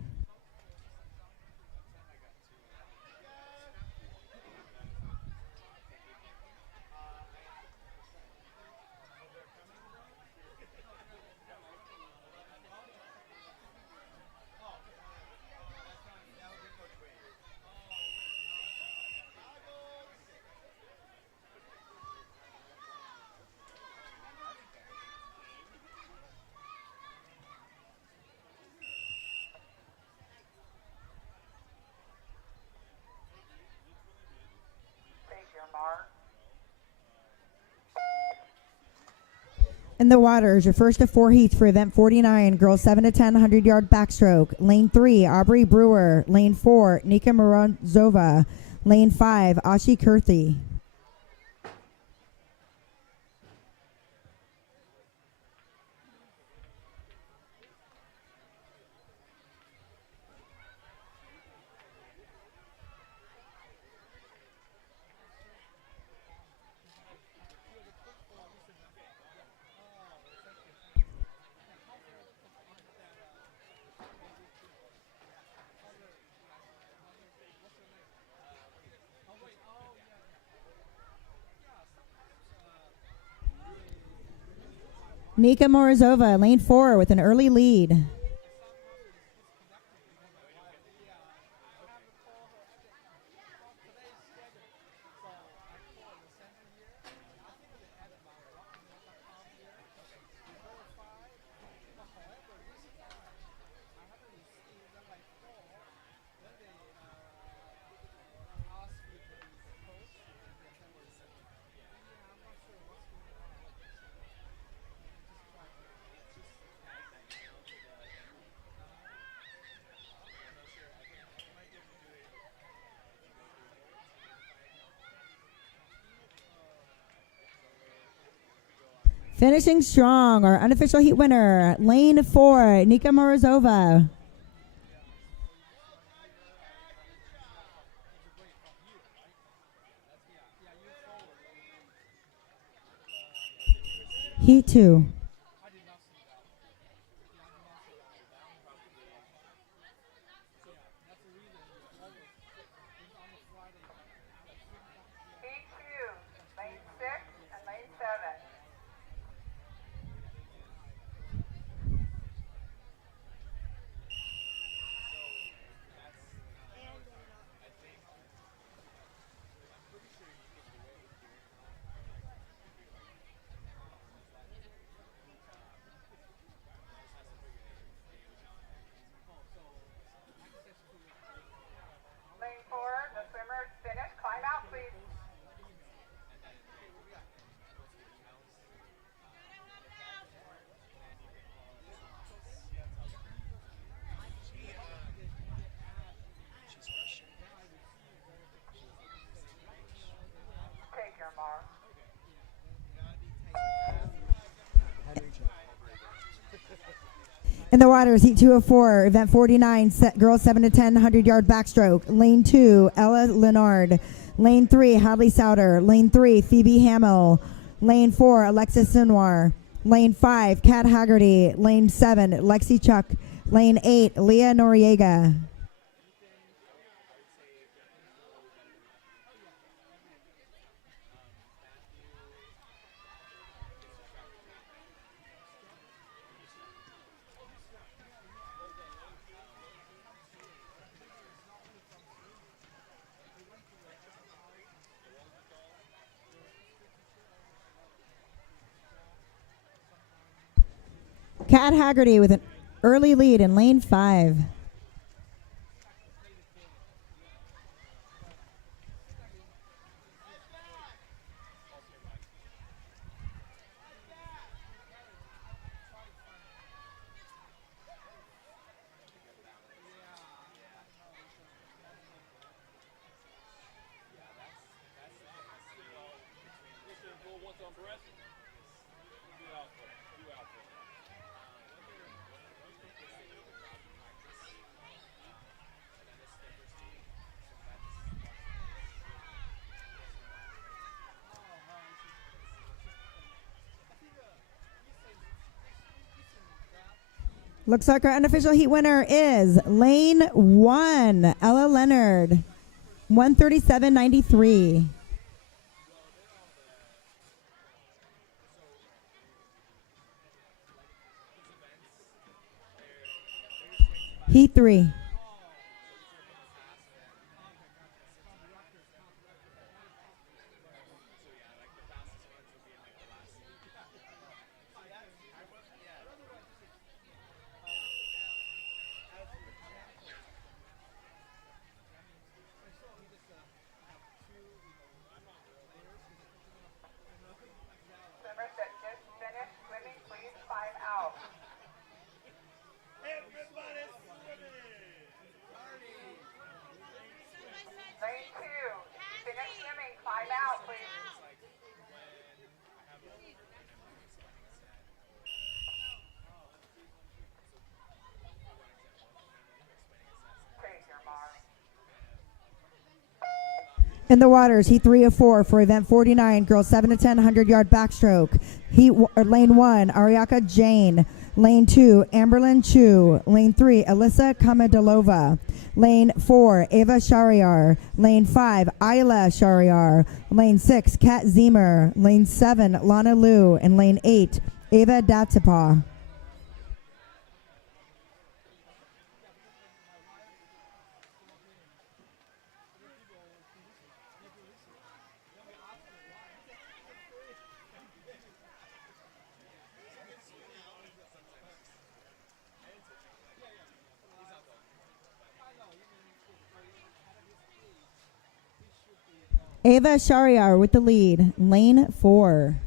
Take your mark. In the waters, your first of 4 heats for event 49, girls 7 to 10, 100-yard backstroke. Lane 3, Aubrey Brewer. Lane 4, Nika Morozova. Lane 5, Ashi Kurthi. Nika Morozova, lane 4 with an early lead. Finishing strong, our unofficial heat winner, lane 4, Nika Morozova. Heat 2. Heat 2, lane 6 and lane 7. Lane 4, the swimmer is finished. Climb out, please. Take your mark. In the waters, heat 2 of 4, event 49, girls 7 to 10, 100-yard backstroke. Lane 2, Ella Leonard. Lane 3, Hadley Souter. Lane 3, Phoebe Hamill. Lane 4, Alexis Sinoir. Lane 5, Kat Haggerty. Lane 7, Lexi Chuck. Lane 8, Leah Noriega. Kat Haggerty with an early lead in lane 5. Looks like our unofficial heat winner is lane 1, Ella Leonard, 137.93. Heat 3. Swimmers that just finished swimming, please climb out. Lane 2, finish swimming, climb out, please. Take your mark. In the waters, heat 3 of 4 for event 49, girls 7 to 10, 100-yard backstroke. Lane 1, Ariaka Jane. Lane 2, Amberlyn Chu. Lane 3, Alyssa Kamadalova. Lane 4, Ava Shariar. Lane 5, Isla Shariar. Lane 6, Kat Zemer. Lane 7, Lana Liu. And lane 8, Ava Datipa. Ava Shariar with the lead, lane 4.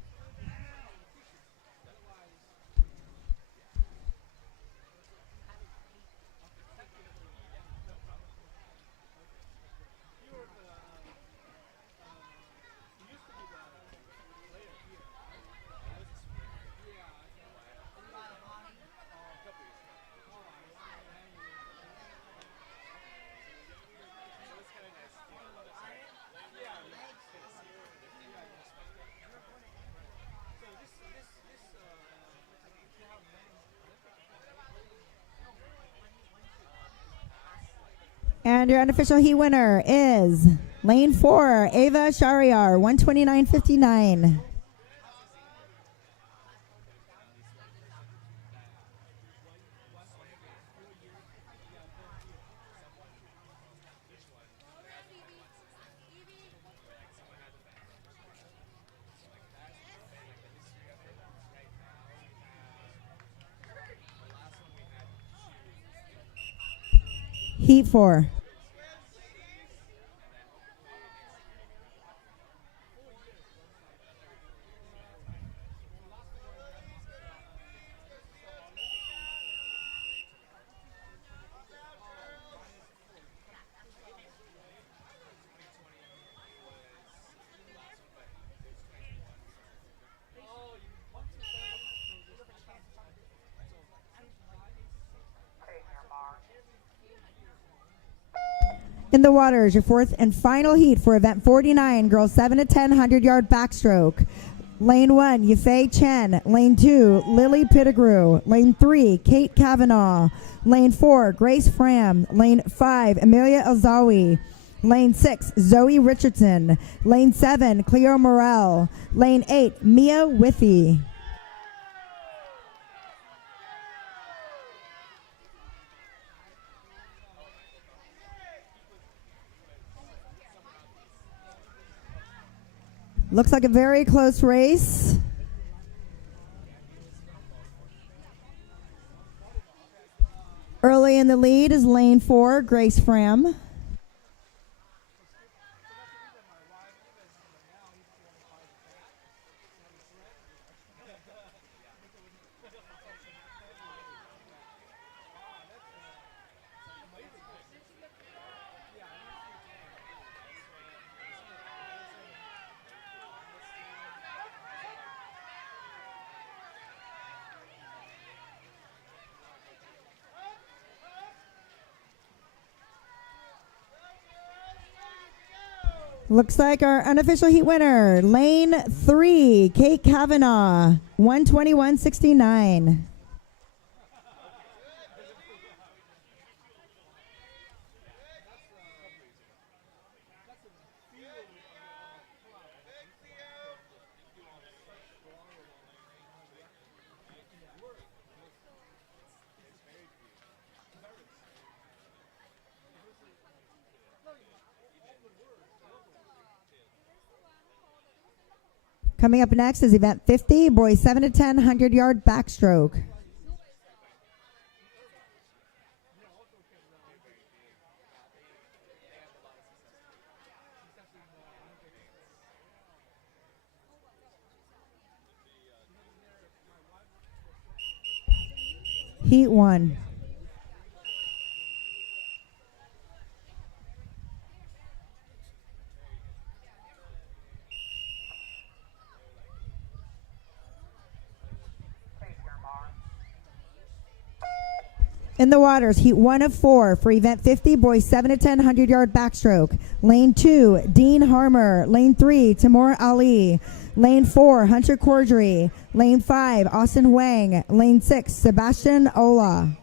And your unofficial heat winner is lane 4, Ava Shariar, 129.59. Heat 4. In the waters, your fourth and final heat for event 49, girls 7 to 10, 100-yard backstroke. Lane 1, Yafei Chen. Lane 2, Lily Pittigrew. Lane 3, Kate Kavanaugh. Lane 4, Grace Fram. Lane 5, Amelia Elzawi. Lane 6, Zoe Richardson. Lane 7, Cleo Morel. Lane 8, Mia Withy. Looks like a very close race. Early in the lead is lane 4, Grace Fram. Looks like our unofficial heat winner, lane 3, Kate Kavanaugh, 121.69. Coming up next is event 50, boys 7 to 10, 100-yard backstroke. Heat 1. In the waters, heat 1 of 4 for event 50, boys 7 to 10, 100-yard backstroke. Lane 2, Dean Harmer. Lane 3, Timur Ali. Lane 4, Hunter Cordry. Lane 5, Austin Wang. Lane 6, Sebastian Ola.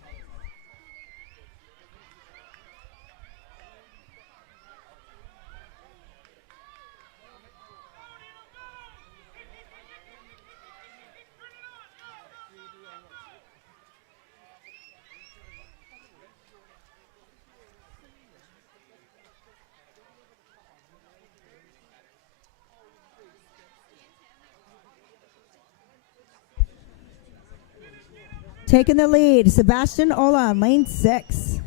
Taking the lead, Sebastian Ola on lane 6.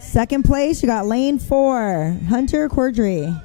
Second place, you got lane 4, Hunter Cordry.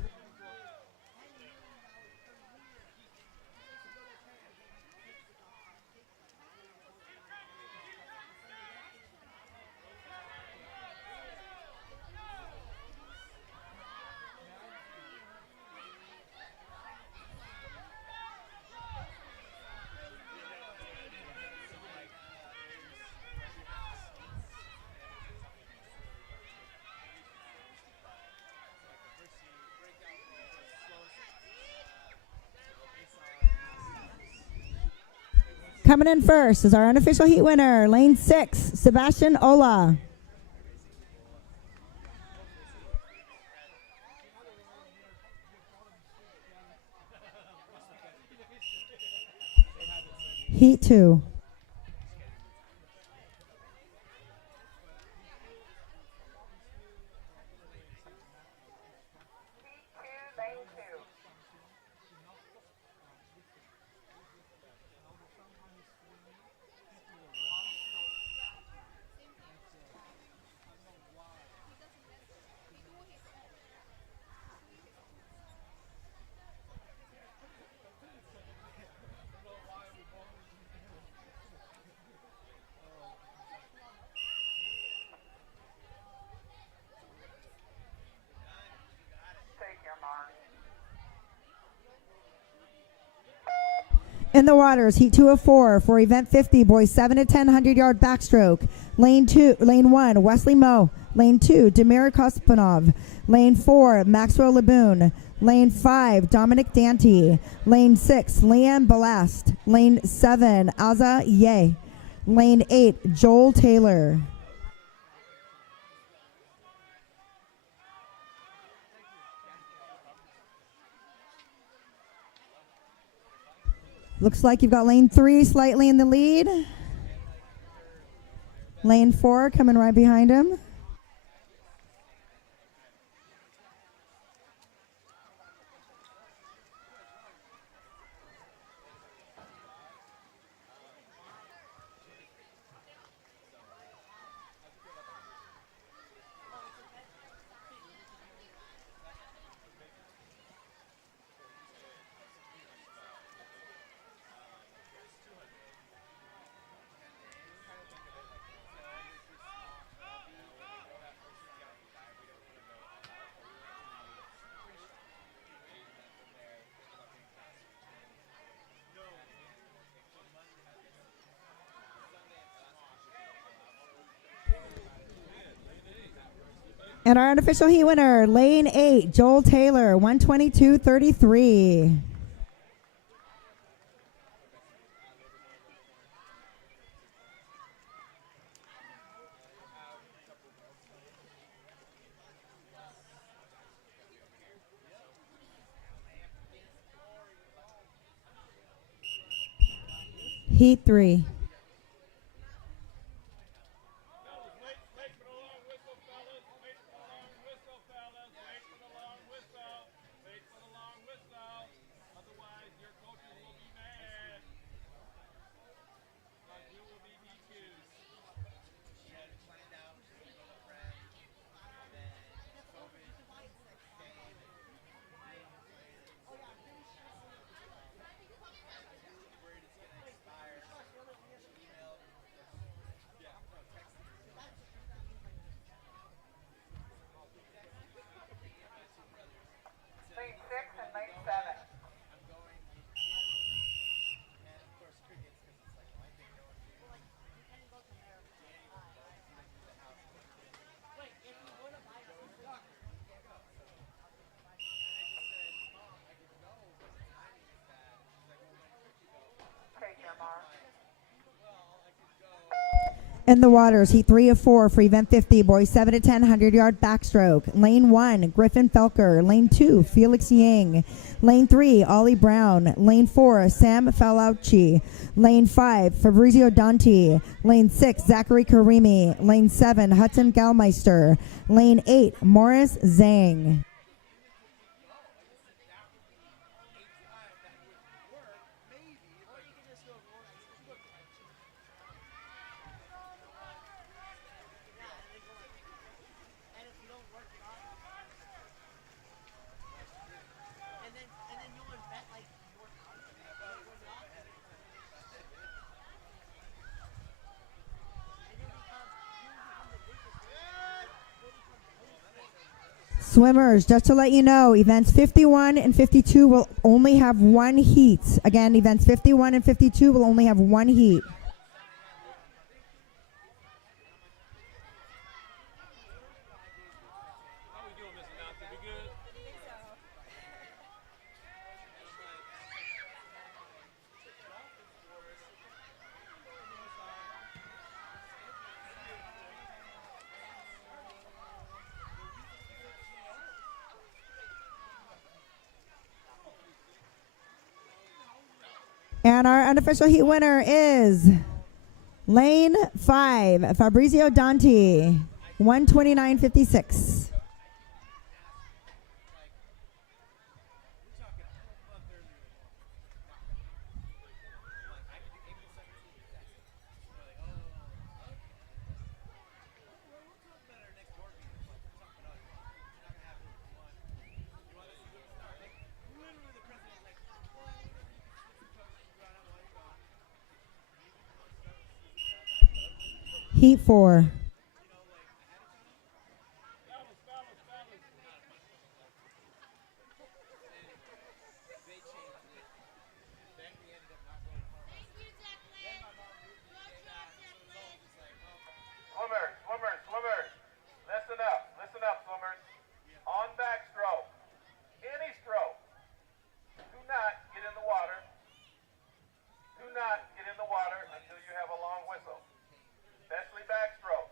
Coming in first is our unofficial heat winner, lane 6, Sebastian Ola. Heat 2. Lane 2. Take your mark. In the waters, heat 2 of 4 for event 50, boys 7 to 10, 100-yard backstroke. Lane 1, Wesley Moe. Lane 2, Demir Kospanov. Lane 4, Maxwell Laboon. Lane 5, Dominic Dante. Lane 6, Liam Ballast. Lane 7, Aza Ye. Lane 8, Joel Taylor. Looks like you've got lane 3 slightly in the lead. Lane 4 coming right behind him. And our unofficial heat winner, lane 8, Joel Taylor, 122.33. Heat 3. Lane 6 and lane 7. Take your mark. In the waters, heat 3 of 4 for event 50, boys 7 to 10, 100-yard backstroke. Lane 1, Griffin Felker. Lane 2, Felix Yang. Lane 3, Ollie Brown. Lane 4, Sam Falauci. Lane 5, Fabrizio Danti. Lane 6, Zachary Karimi. Lane 7, Hudson Galmeister. Lane 8, Morris Zhang. Swimmers, just to let you know, events 51 and 52 will only have one heat. Again, events 51 and 52 will only have one heat. And our unofficial heat winner is lane 5, Fabrizio Danti, 129.56. Heat 4. Swimmers, listen up, swimmers. On backstroke, any stroke, do not get in the water. Do not get in the water until you have a long whistle, especially backstroke.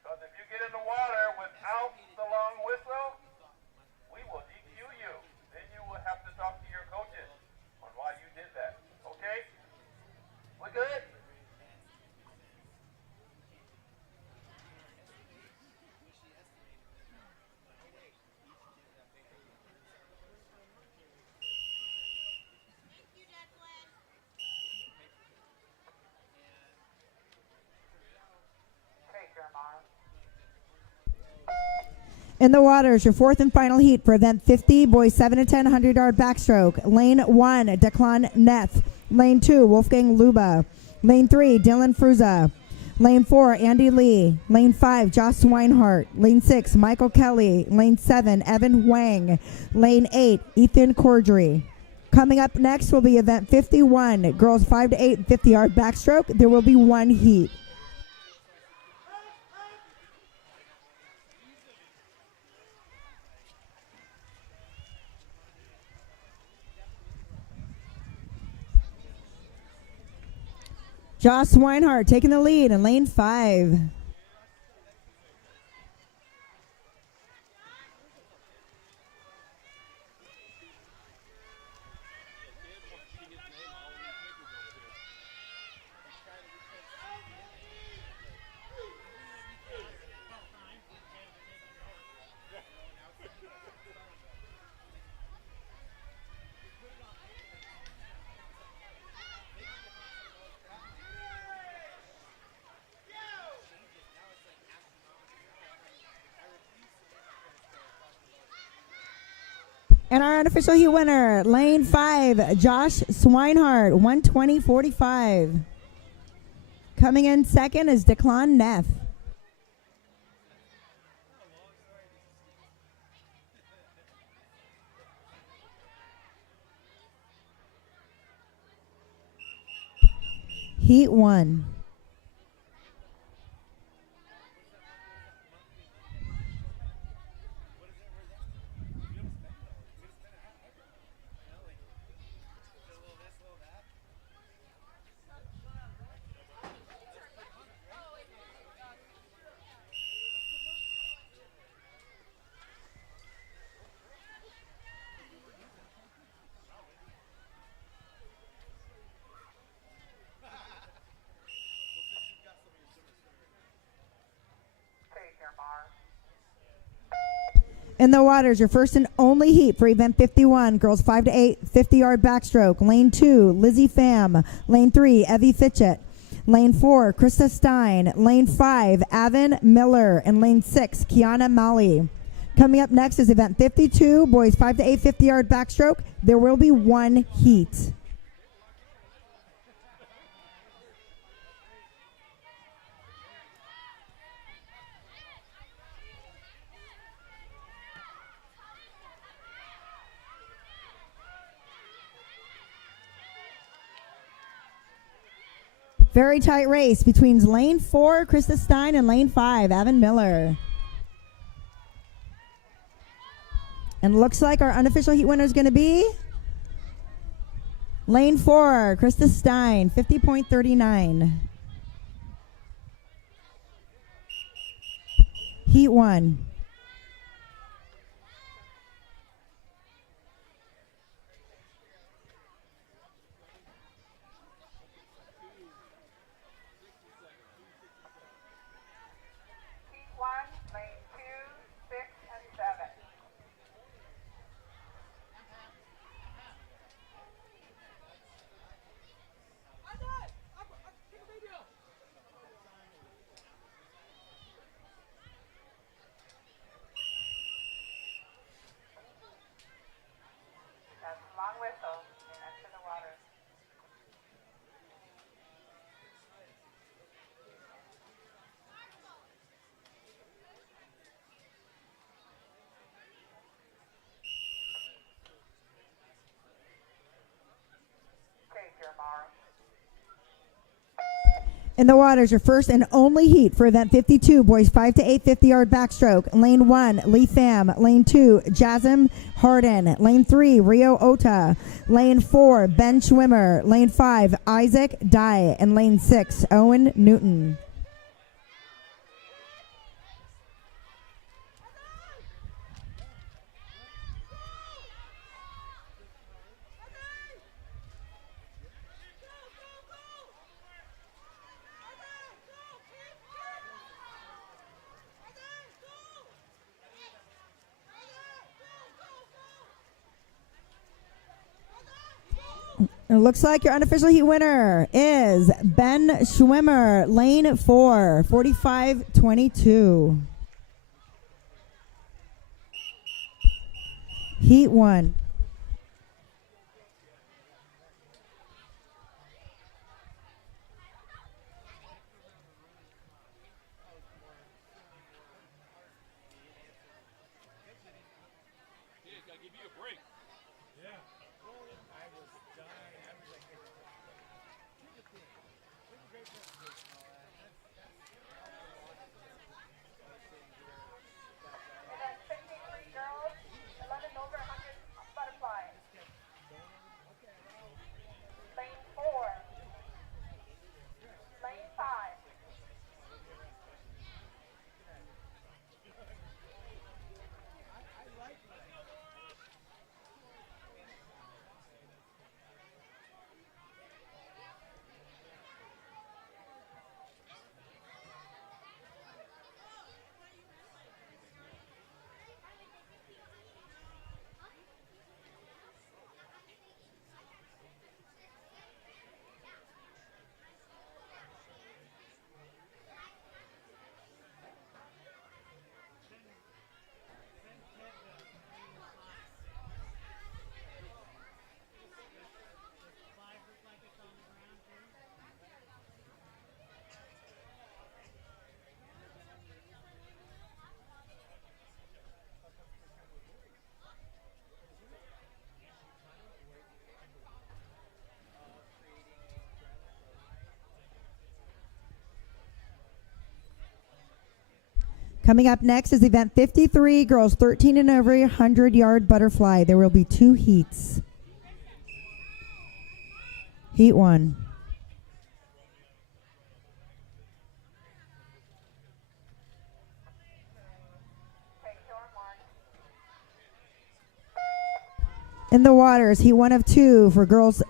Because if you get in the water without the long whistle, we will DQ you. Then you will have to talk to your coaches on why you did that. Okay? We good? Take your mark. In the waters, your fourth and final heat for event 50, boys 7 to 10, 100-yard backstroke. Lane 1, Declan Neff. Lane 2, Wolfgang Luba. Lane 3, Dylan Fruza. Lane 4, Andy Lee. Lane 5, Josh Swinehart. Lane 6, Michael Kelly. Lane 7, Evan Wang. Lane 8, Ethan Cordry. Coming up next will be event 51, girls 5 to 8, 50-yard backstroke. There will be one heat. Josh Swinehart taking the lead in lane 5. And our unofficial heat winner, lane 5, Josh Swinehart, 120.45. Coming in second is Declan Neff. Heat 1. Take your mark. In the waters, your first and only heat for event 51, girls 5 to 8, 50-yard backstroke. Lane 2, Lizzie Pham. Lane 3, Evie Fitchett. Lane 4, Krista Stein. Lane 5, Avon Miller. And lane 6, Kiana Malley. Coming up next is event 52, boys 5 to 8, 50-yard backstroke. There will be one heat. Very tight race between lane 4, Krista Stein, and lane 5, Avon Miller. And looks like our unofficial heat winner is going to be lane 4, Krista Stein, 50.39. Heat 1. In the waters, your first and only heat for event 52, boys 5 to 8 50-yard backstroke. Lane 1, Lee Pham. Lane 2, Jasm Harden. Lane 3, Rio Ota. Lane 4, Ben Schwimmer. Lane 5, Isaac Dye. And lane 6, Owen Newton. It looks like your unofficial heat winner is Ben Schwimmer, lane 4, 45-22. Heat 1. Event 53 girls, 11 over 100 butterfly. Lane 4. Lane 5. Coming up next is event 53, girls 13 and over 100-yard butterfly. There will be 2 heats. Heat 1. Take your mark. In the waters, heat 1 of 2 for girls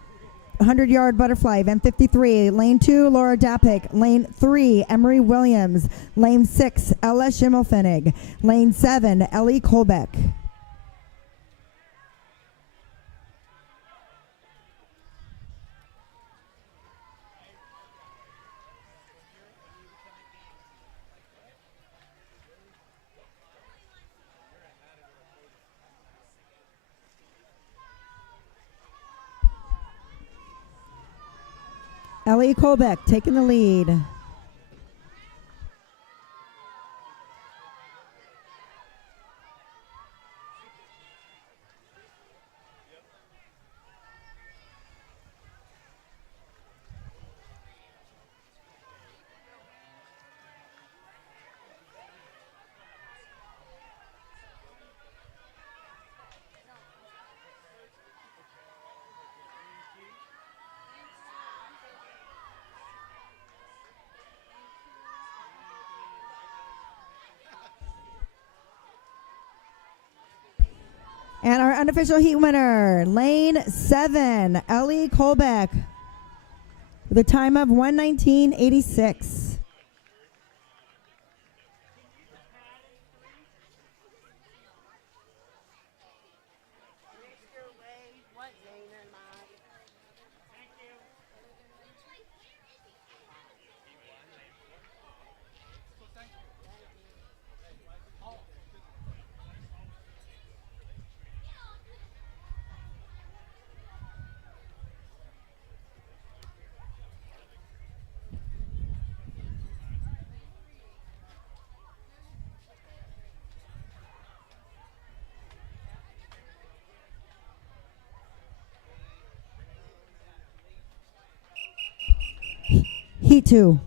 100-yard butterfly, event 53. Lane 2, Laura Dapik. Lane 3, Emery Williams. Lane 6, Ella Schimmelfinnig. Lane 7, Ellie Kolbeck. Ellie Kolbeck taking the lead. And our unofficial heat winner, lane 7, Ellie Kolbeck, with a time of 1:19.86. Heat 2.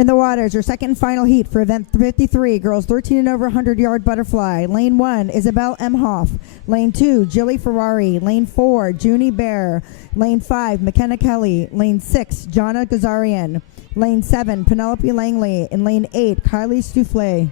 In the waters, your second and final heat for event 53, girls 13 and over 100-yard butterfly. Lane 1, Isabel Emhoff. Lane 2, Jilly Ferrari. Lane 4, Junie Bear. Lane 5, McKenna Kelly. Lane 6, Jonna Gazarian. Lane 7, Penelope Langley. In lane 8, Kylie Stoufflet.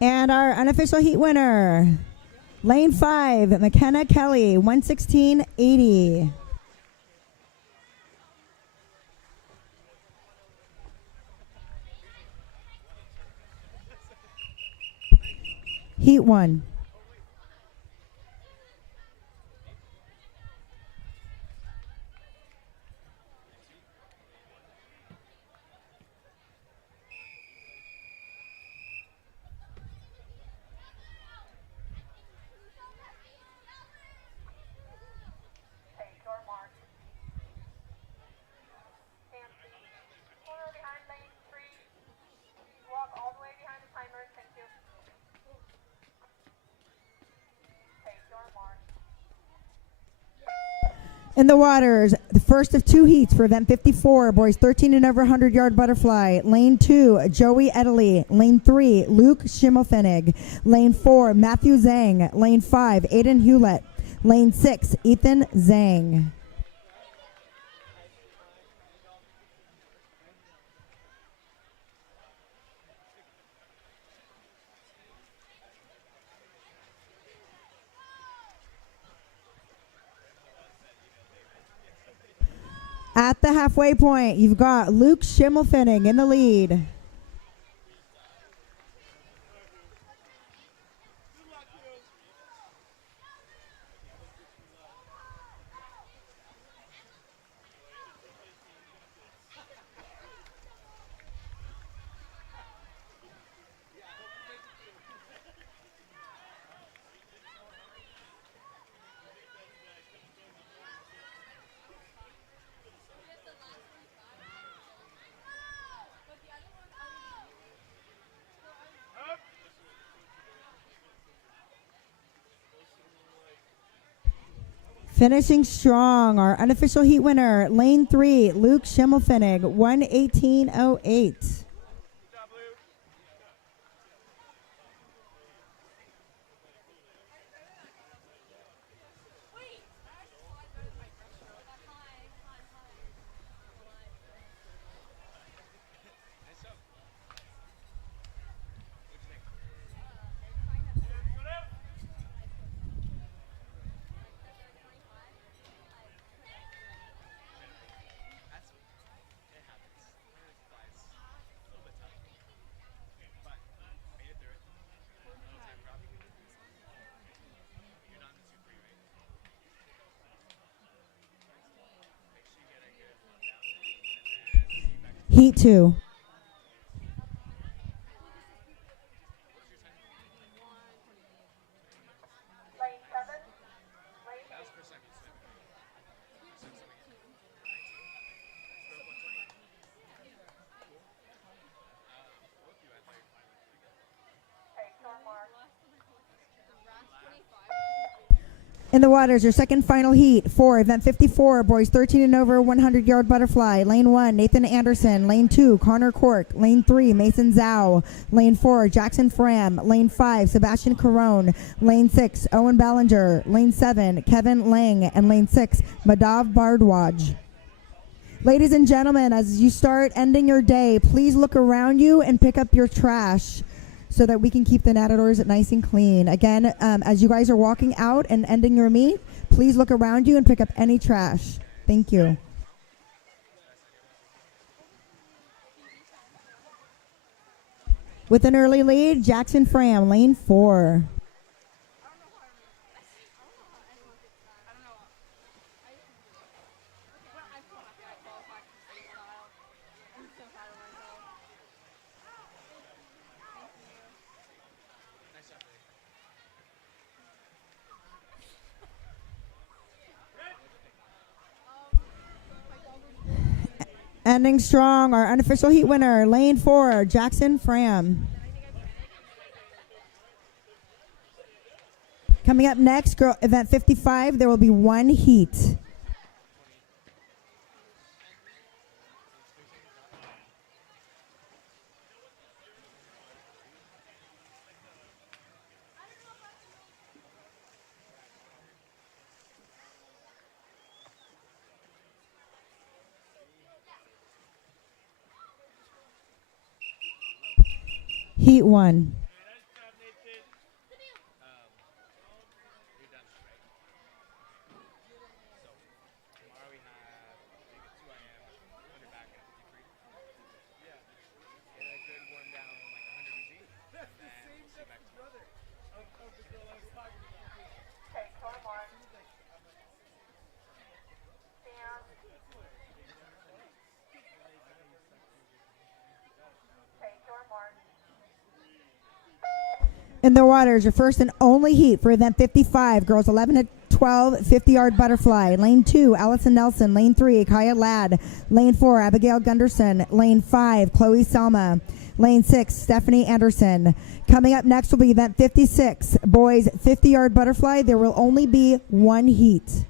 And our unofficial heat winner, lane 5, McKenna Kelly, 116.80. Heat 1. Take your mark. And corner behind lane 3. Walk all the way behind the timer. Thank you. Take your mark. In the waters, the first of 2 heats for event 54, boys 13 and over 100-yard butterfly. Lane 2, Joey Edley. Lane 3, Luke Schimmelfennig. Lane 4, Matthew Zhang. Lane 5, Aiden Hewlett. Lane 6, Ethan Zhang. At the halfway point, you've got Luke Schimmelfennig in the lead. Finishing strong, our unofficial heat winner, lane 3, Luke Schimmelfennig, 118.08. Heat 2. Lane 7. Lane 8. Take your mark. In the waters, your second final heat for event 54, boys 13 and over 100-yard butterfly. Lane 1, Nathan Anderson. Lane 2, Connor Cork. Lane 3, Mason Zhao. Lane 4, Jackson Fram. Lane 5, Sebastian Carone. Lane 6, Owen Ballinger. Lane 7, Kevin Lang. And lane 6, Madav Bardwaj. Ladies and gentlemen, as you start ending your day, please look around you and pick up your trash. so that we can keep the nadadors nice and clean. Again, as you guys are walking out and ending your meet, please look around you and pick up any trash. Thank you. With an early lead, Jackson Fram, lane 4. Ending strong, our unofficial heat winner, lane 4, Jackson Fram. Coming up next, girl, event 55, there will be one heat. Heat 1. Take your mark. Stand. Take your mark. In the waters, your first and only heat for event 55, girls 11 to 12, 50-yard butterfly. Lane 2, Allison Nelson. Lane 3, Kaya Ladd. Lane 4, Abigail Gunderson. Lane 5, Chloe Selma. Lane 6, Stephanie Anderson. Coming up next will be event 56, boys 50-yard butterfly. There will only be one heat.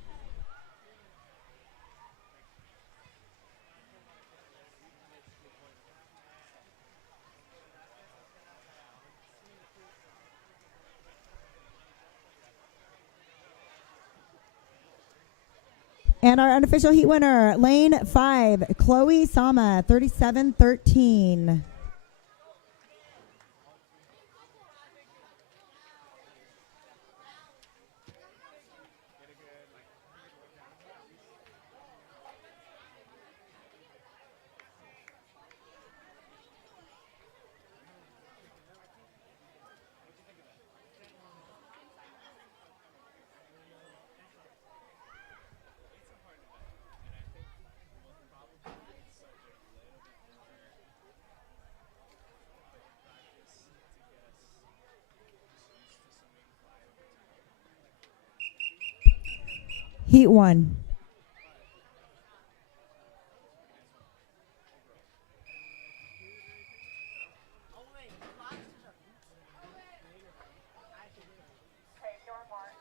And our unofficial heat winner, lane 5, Chloe Sama, 37-13. Heat 1. Take your mark.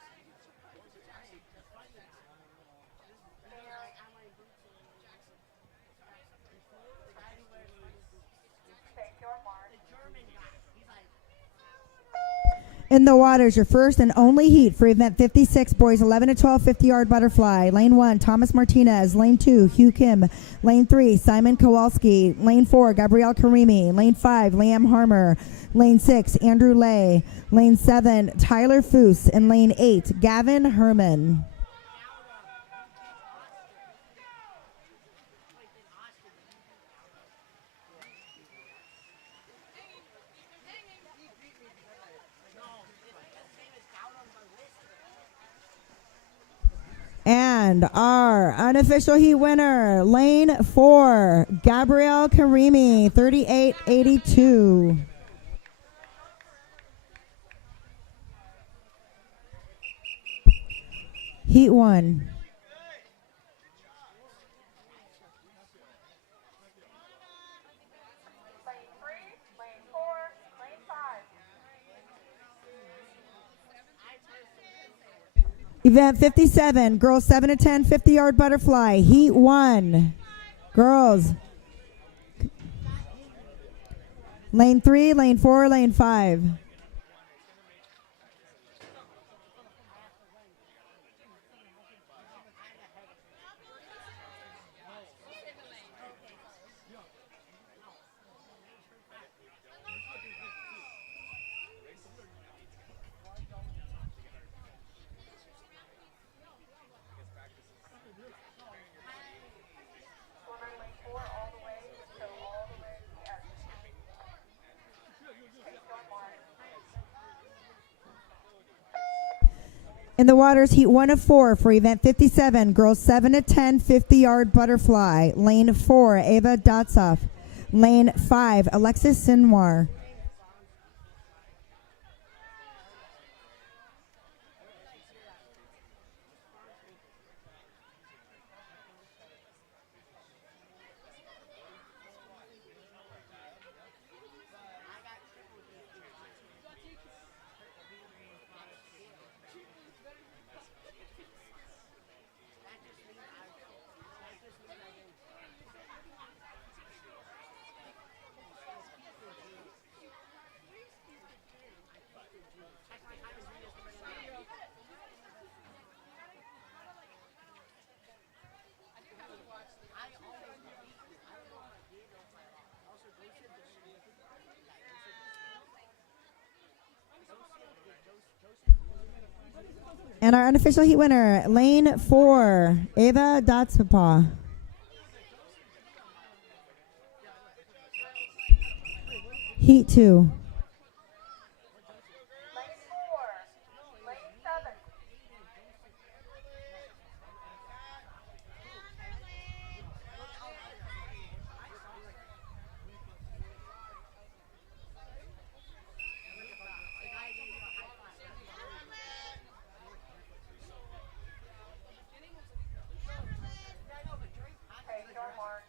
Take your mark. In the waters, your first and only heat for event 56, boys 11 to 12, 50-yard butterfly. Lane 1, Thomas Martinez. Lane 2, Hugh Kim. Lane 3, Simon Kowalski. Lane 4, Gabrielle Karimi. Lane 5, Liam Harmer. Lane 6, Andrew Lay. Lane 7, Tyler Foose. And lane 8, Gavin Herman. And our unofficial heat winner, lane 4, Gabrielle Karimi, 38-82. Heat 1. Lane 3, lane 4, lane 5. Event 57, girls 7 to 10, 50-yard butterfly, heat 1. Girls. Lane 3, lane 4, lane 5. In the waters, heat 1 of 4 for event 57, girls 7 to 10, 50-yard butterfly. Lane 4, Ava Dotsov. Lane 5, Alexis Sinwar. And our unofficial heat winner, lane 4, Ava Dotsov. Heat 2. Lane 4, lane 7. Take your mark.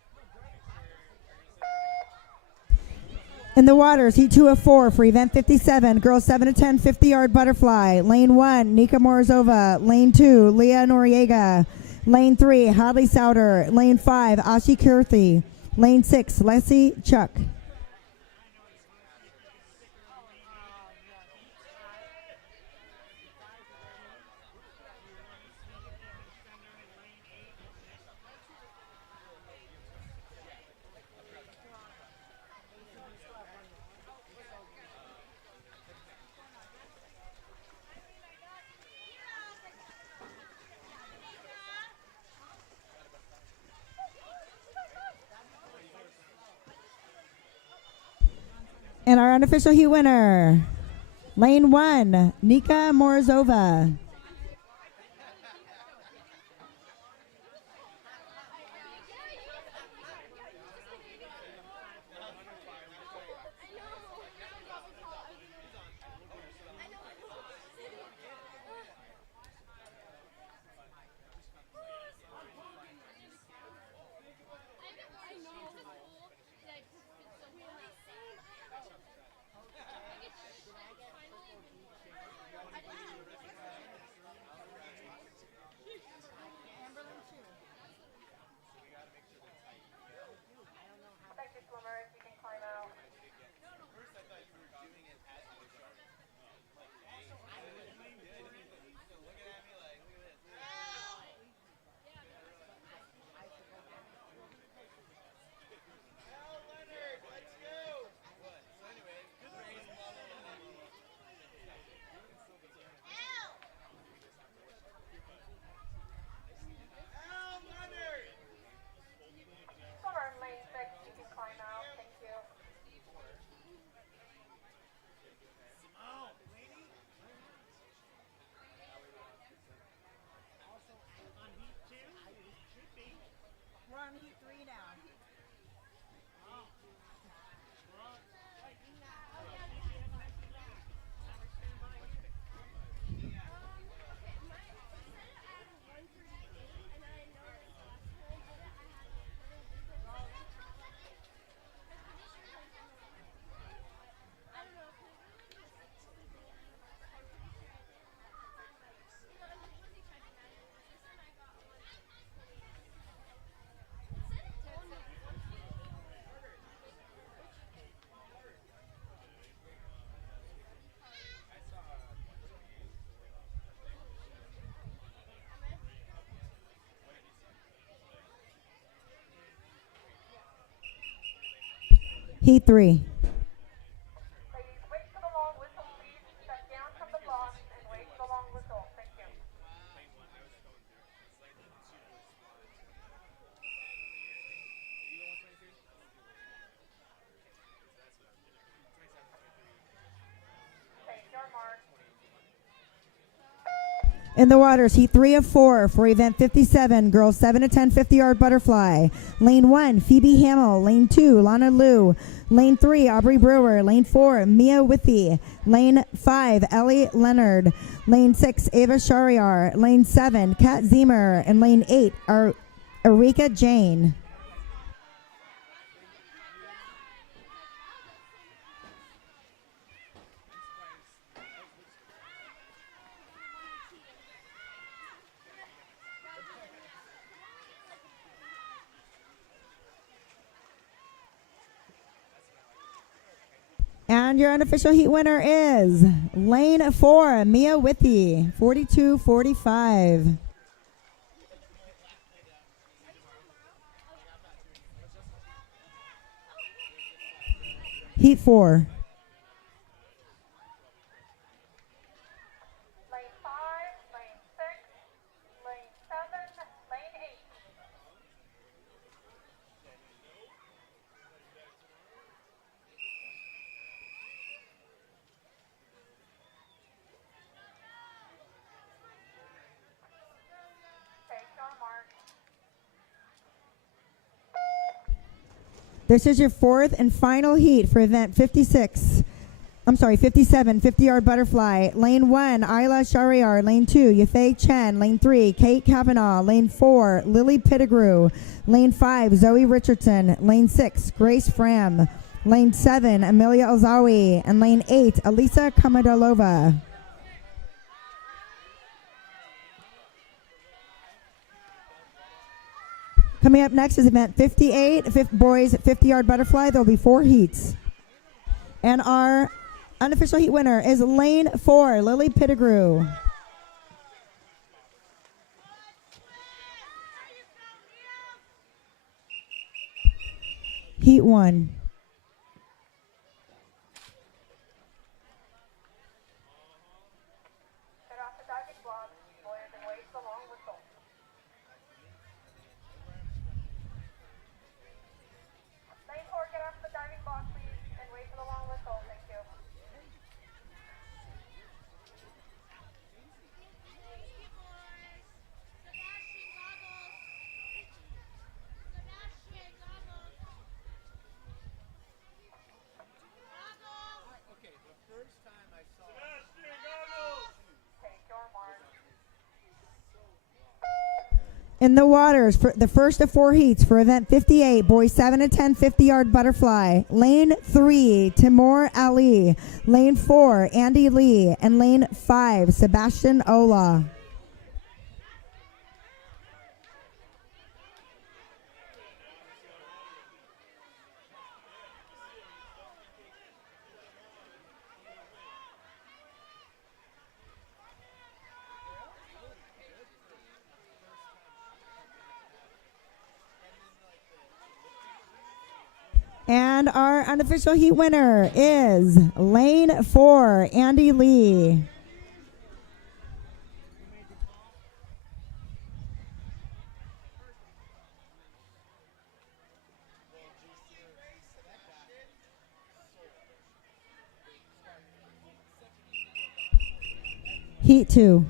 In the waters, heat 2 of 4 for event 57, girls 7 to 10, 50-yard butterfly. Lane 1, Nika Morozova. Lane 2, Leah Noriega. Lane 3, Hadley Souter. Lane 5, Ashi Kirthi. Lane 6, Leslie Chuck. And our unofficial heat winner, lane 1, Nika Morozova. Thank you, swimmers. You can climb out. Swimmer in lane 6, you can climb out. Thank you. We're on heat 3 now. Heat 3. Ladies, wait for the long whistle, please. Step down from the block and wait for the long whistle. Thank you. Take your mark. In the waters, heat 3 of 4 for event 57, girls 7 to 10 50-yard butterfly. Lane 1, Phoebe Hamill. Lane 2, Lana Liu. Lane 3, Aubrey Brewer. Lane 4, Mia Withy. Lane 5, Ellie Leonard. Lane 6, Ava Shariar. Lane 7, Kat Zemer. And lane 8, Erika Jane. And your unofficial heat winner is lane 4, Mia Withy, 42-45. Heat 4. Lane 5, lane 6, lane 7, lane 8. Take your mark. This is your fourth and final heat for event 57, 50-yard butterfly. Lane 1, Isla Shariar. Lane 2, Yafei Chen. Lane 3, Kate Kavanaugh. Lane 4, Lily Pittigrew. Lane 5, Zoe Richardson. Lane 6, Grace Fram. Lane 7, Amelia Ozawi. And lane 8, Elisa Kamadalova. Coming up next is event 58, boys 50-yard butterfly. There will be 4 heats. And our unofficial heat winner is lane 4, Lily Pittigrew. Heat 1. Get off the diving block. Boys and weights along with goals. Lane 4, get off the diving block, please, and wait for the long whistle. Thank you. Take your mark. In the waters, for the first of 4 heats for event 58, boys 7 to 10 50-yard butterfly. Lane 3, Timur Ali. Lane 4, Andy Lee. And lane 5, Sebastian Ola. And our unofficial heat winner is lane 4, Andy Lee. Heat 2.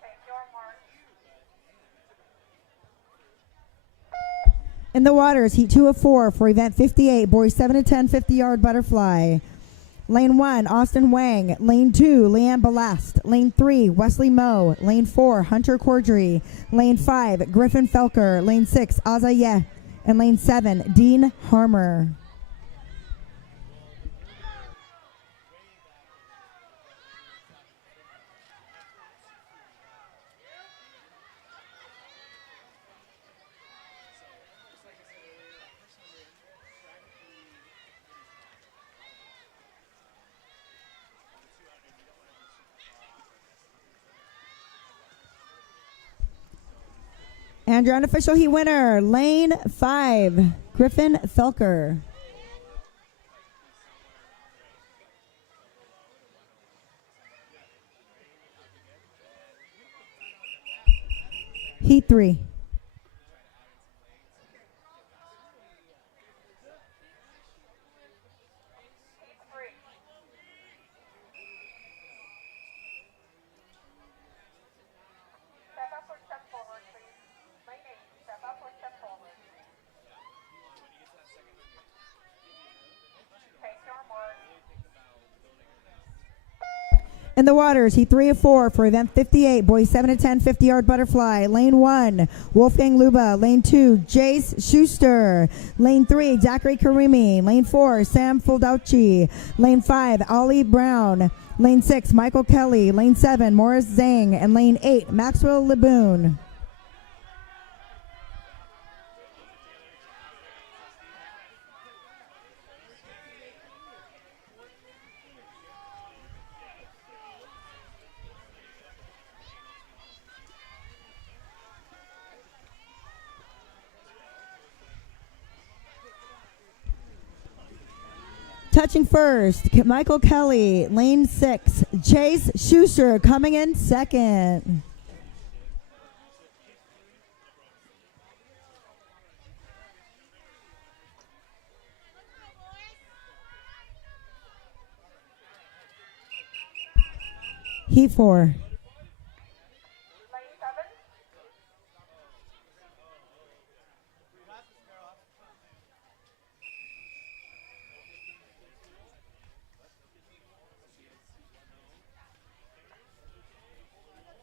Take your mark. In the waters, heat 2 of 4 for event 58, boys 7 to 10 50-yard butterfly. Lane 1, Austin Wang. Lane 2, Leanne Ballast. Lane 3, Wesley Moe. Lane 4, Hunter Cordry. Lane 5, Griffin Felker. Lane 6, Azaye. And lane 7, Dean Harmer. And your unofficial heat winner, lane 5, Griffin Felker. Heat 3. Heat 3. Step up or step forward, please. Lane 8, step up or step forward. Take your mark. In the waters, Heat 3 of 4 for event 58, boys 7 to 10, 50-yard butterfly. Lane 1, Wolfgang Luba. Lane 2, Jace Schuster. Lane 3, Zachary Karimi. Lane 4, Sam Foldauci. Lane 5, Ollie Brown. Lane 6, Michael Kelly. Lane 7, Morris Zhang. And lane 8, Maxwell Leboon. Touching first, Michael Kelly. Lane 6, Chase Schuster coming in second. Heat 4. Lane 7.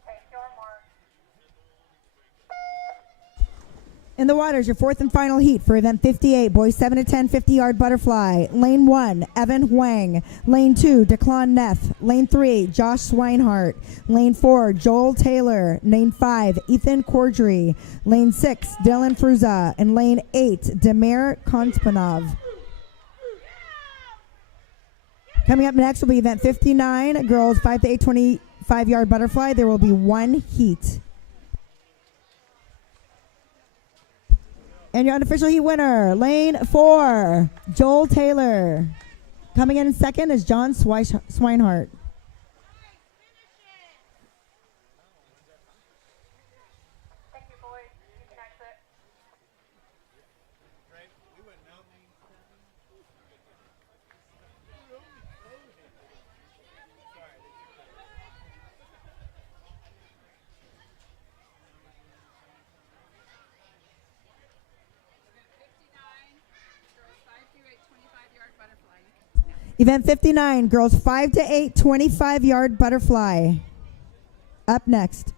Take your mark. In the waters, your fourth and final heat for event 58, boys 7 to 10, 50-yard butterfly. Lane 1, Evan Huang. Lane 2, Declan Neff. Lane 3, Josh Swinehart. Lane 4, Joel Taylor. Lane 5, Ethan Cordry. Lane 6, Dylan Fruza. And lane 8, Demir Konspanov. Coming up next will be event 59, girls 5 to 8, 25-yard butterfly. There will be one heat. And your unofficial heat winner, lane 4, Joel Taylor. Coming in second is John Swinehart. Thank you, boys. You can exit. Event 59, girls 5 to 8, 25-yard butterfly. Up next.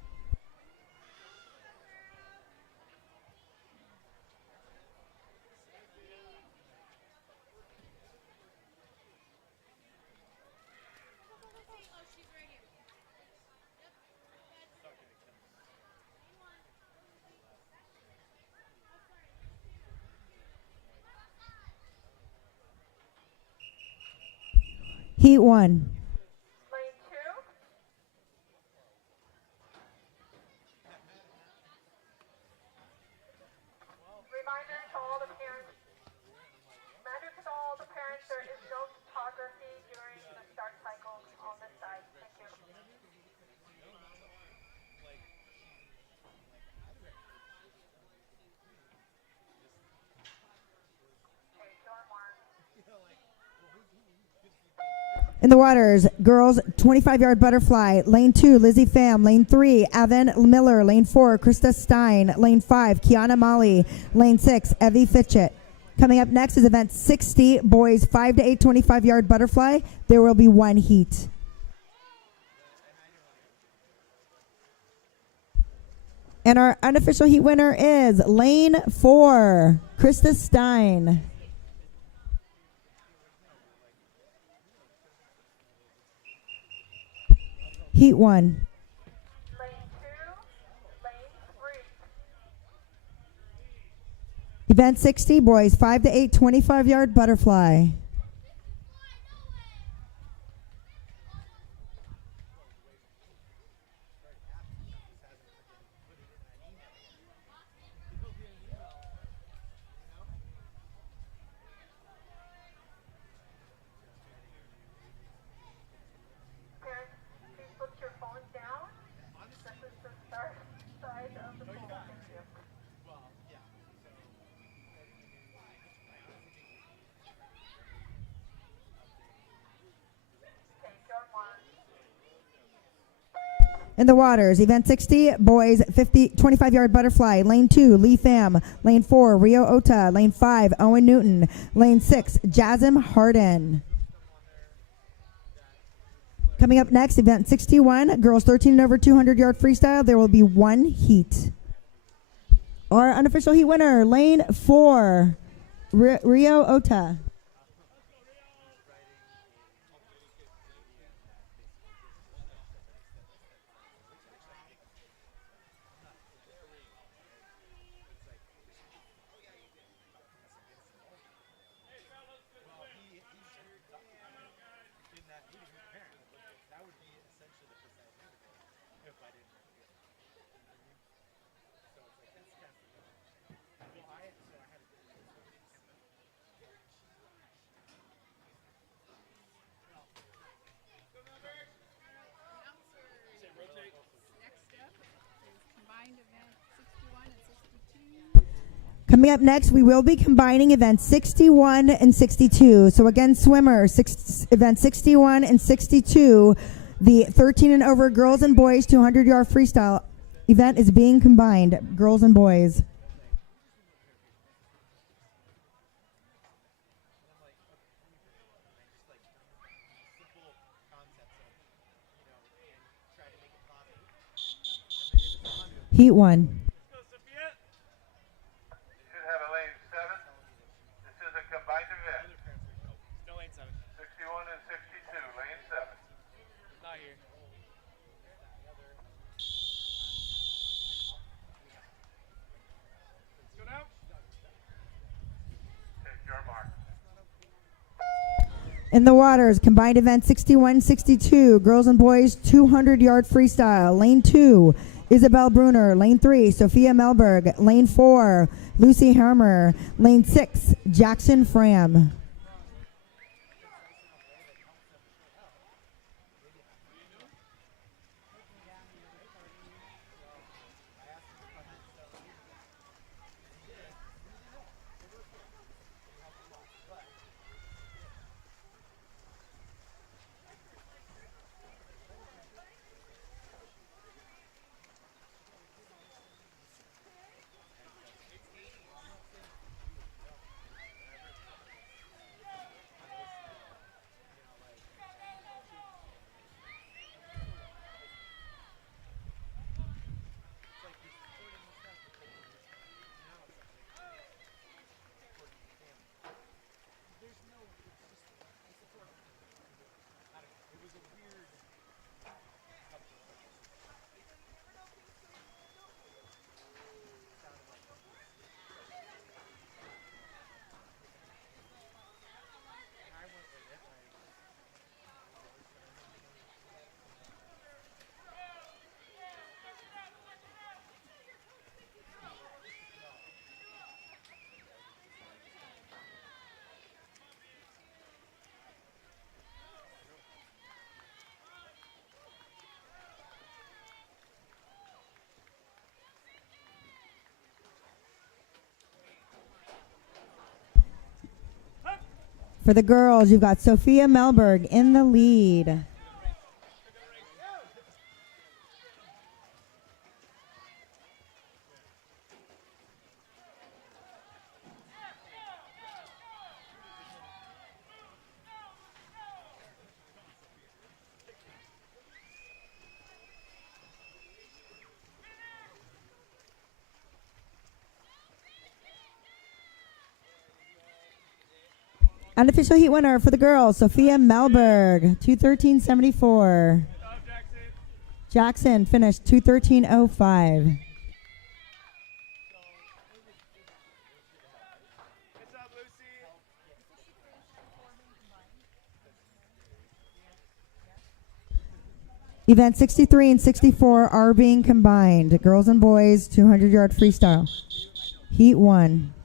Heat 1. Lane 2. Reminder to all the parents. Reminder to all the parents, there is no photography during the start cycle on this side. Thank you. Take your mark. In the waters, girls 25-yard butterfly. Lane 2, Lizzie Pham. Lane 3, Evan Miller. Lane 4, Krista Stein. Lane 5, Kiana Molly. Lane 6, Evie Fitchett. Coming up next is event 60, boys 5 to 8, 25-yard butterfly. There will be one heat. And our unofficial heat winner is lane 4, Krista Stein. Heat 1. Lane 2. Lane 3. Event 60, boys 5 to 8, 25-yard butterfly. Parents, please put your phones down. This is the start side of the pool. In the waters, event 60, boys 25-yard butterfly. Lane 2, Lee Pham. Lane 4, Rio Ota. Lane 5, Owen Newton. Lane 6, Jasm Harden. Coming up next, event 61, girls 13 and over 200-yard freestyle. There will be one heat. Our unofficial heat winner, lane 4, Rio Ota. Coming up next, we will be combining events 61 and 62. So again, swimmers, event 61 and 62, the 13 and over girls and boys 200-yard freestyle event is being combined, girls and boys. Heat 1. In the waters, combined event 61-62, girls and boys 200-yard freestyle. Lane 2, Isabel Bruner. Lane 3, Sophia Melberg. Lane 4, Lucy Hammer. Lane 6, Jackson Fram. For the girls, you've got Sophia Melberg in the lead. Unofficial heat winner for the girls, Sophia Melberg, 2:13.74. Jackson finished 2:13.05. Event 63 and 64 are being combined. Girls and boys, 200-yard freestyle. Heat 1.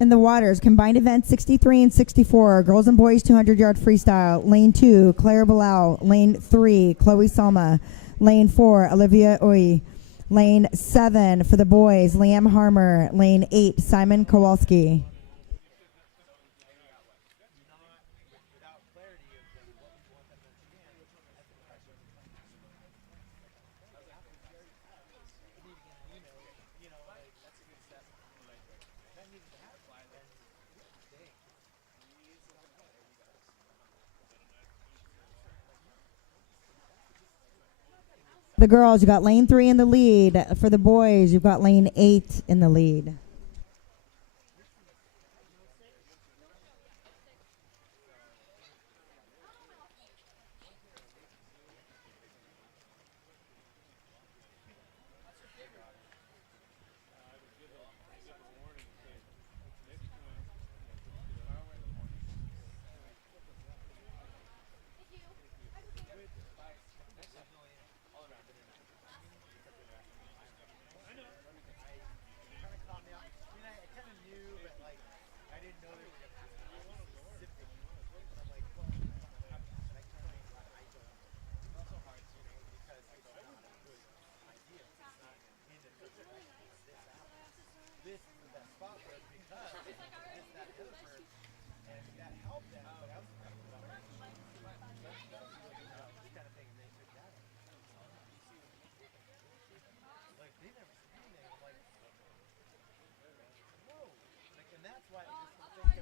In the waters, combined event 63 and 64, girls and boys 200-yard freestyle. Lane 2, Claire Bilal. Lane 3, Chloe Salma. Lane 4, Olivia Oy. Lane 7 for the boys, Liam Harmer. Lane 8, Simon Kowalski. The girls, you got lane 3 in the lead. For the boys, you've got lane 8 in the lead.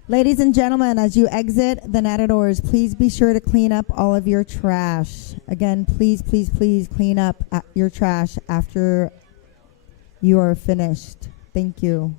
Ladies and gentlemen, as you exit the Matadors, please be sure to clean up all of your trash. Again, please, please, please clean up your trash after you are finished. Thank you.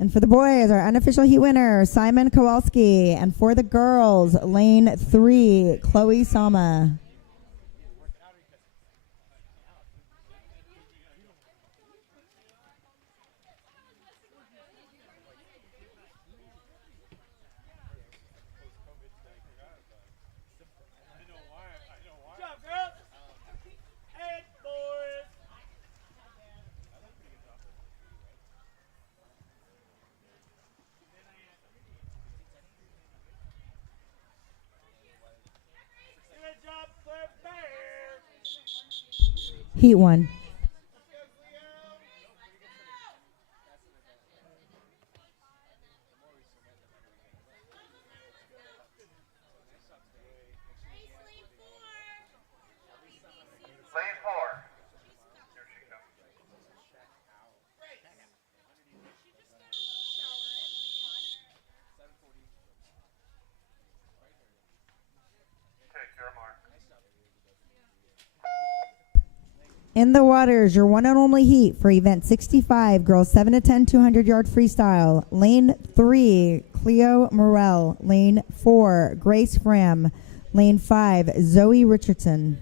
And for the boys, our unofficial heat winner, Simon Kowalski. And for the girls, lane 3, Chloe Sama. Heat 1. Lane 4. Here she comes. Take your mark. In the waters, your one and only heat for event 65, girls 7 to 10 200-yard freestyle. Lane 3, Cleo Morel. Lane 4, Grace Fram. Lane 5, Zoe Richardson.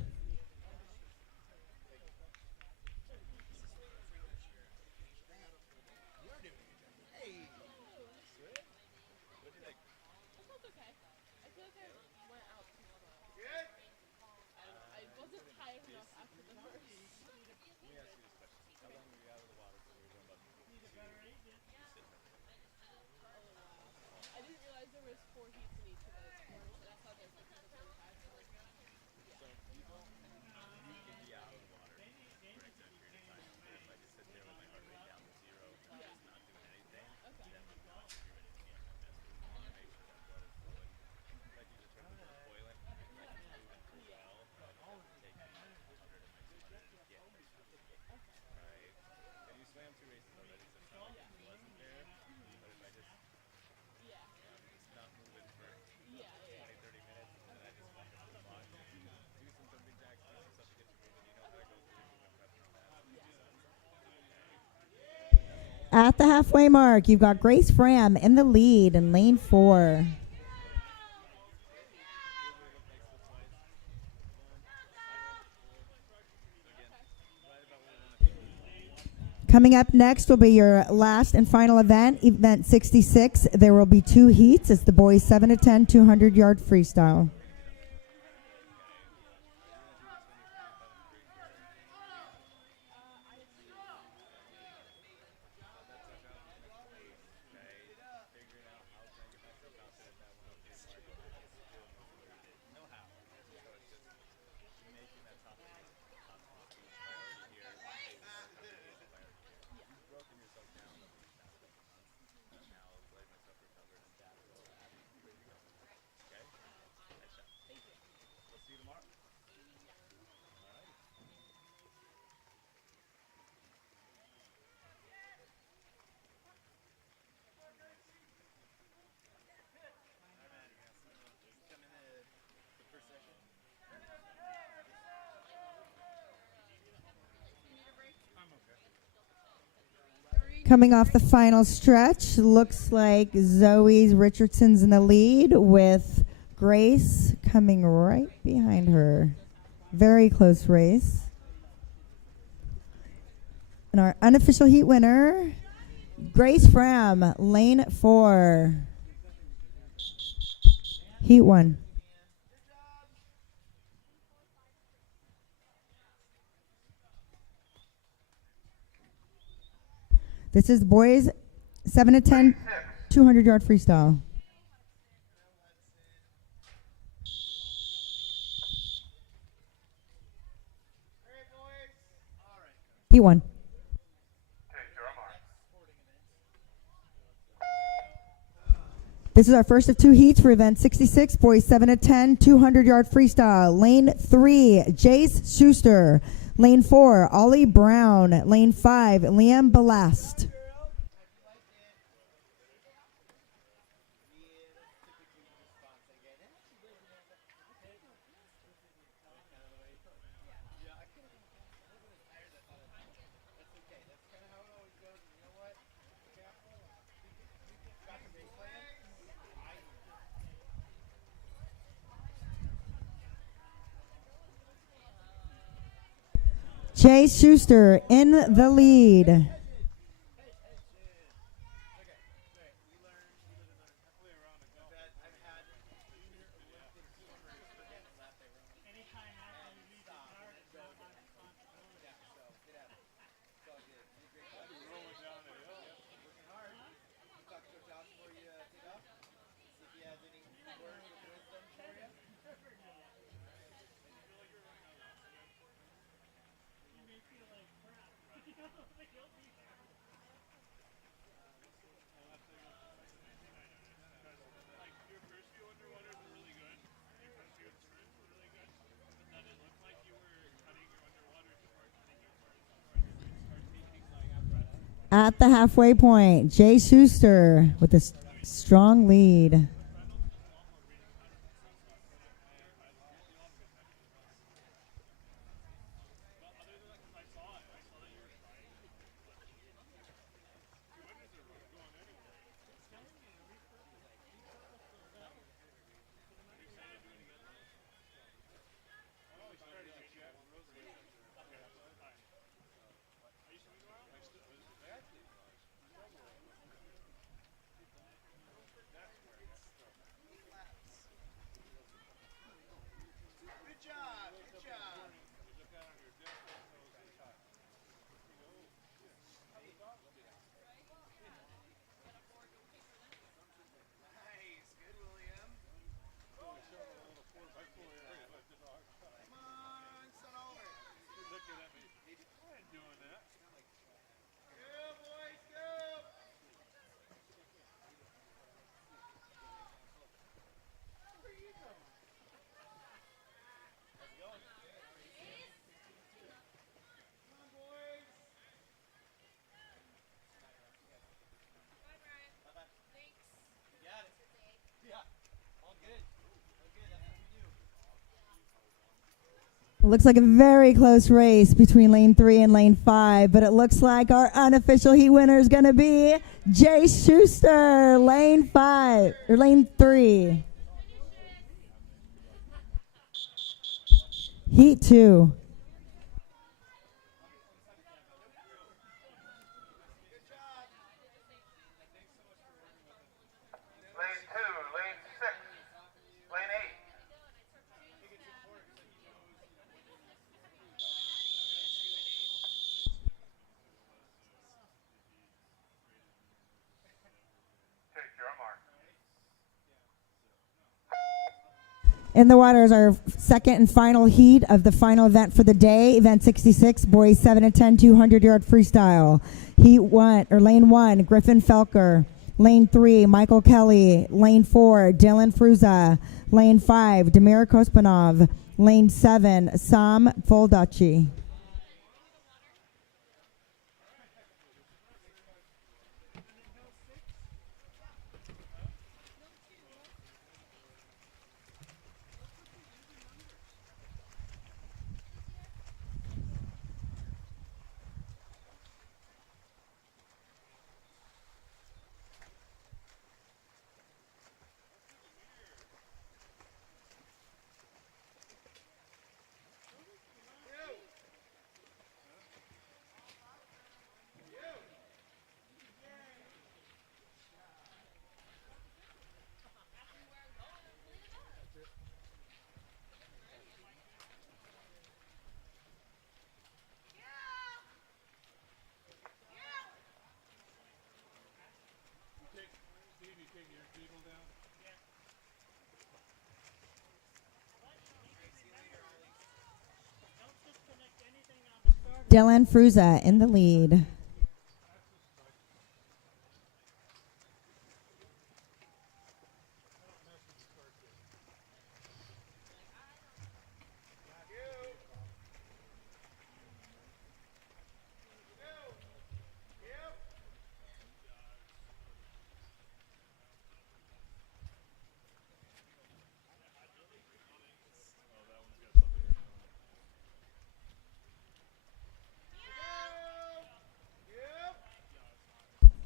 At the halfway mark, you've got Grace Fram in the lead in lane 4. Coming up next will be your last and final event, event 66. There will be 2 heats. It's the boys 7 to 10 200-yard freestyle. Coming off the final stretch, looks like Zoe Richardson's in the lead with Grace coming right behind her. Very close race. And our unofficial heat winner, Grace Fram, lane 4. Heat 1. This is boys 7 to 10 200-yard freestyle. Heat 1. This is our first of 2 heats for event 66, boys 7 to 10 200-yard freestyle. Lane 3, Jace Schuster. Lane 4, Ollie Brown. Lane 5, Liam Ballast. Jay Schuster in the lead. At the halfway point, Jay Schuster with a strong lead. It looks like a very close race between lane 3 and lane 5, but it looks like our unofficial heat winner is going to be Jay Schuster, lane 5 or lane 3. Heat 2. Lane 2, lane 6, lane 8. Take your mark. In the water is our second and final heat of the final event for the day, event 66, boys 7 and 10, 200-yard freestyle. Heat 1 or lane 1, Griffin Felker. Lane 3, Michael Kelly. Lane 4, Dylan Fruza. Lane 5, Damir Kospanov. Lane 7, Sam Foldachi. Steve, you take your beagle down? Dylan Fruza in the lead.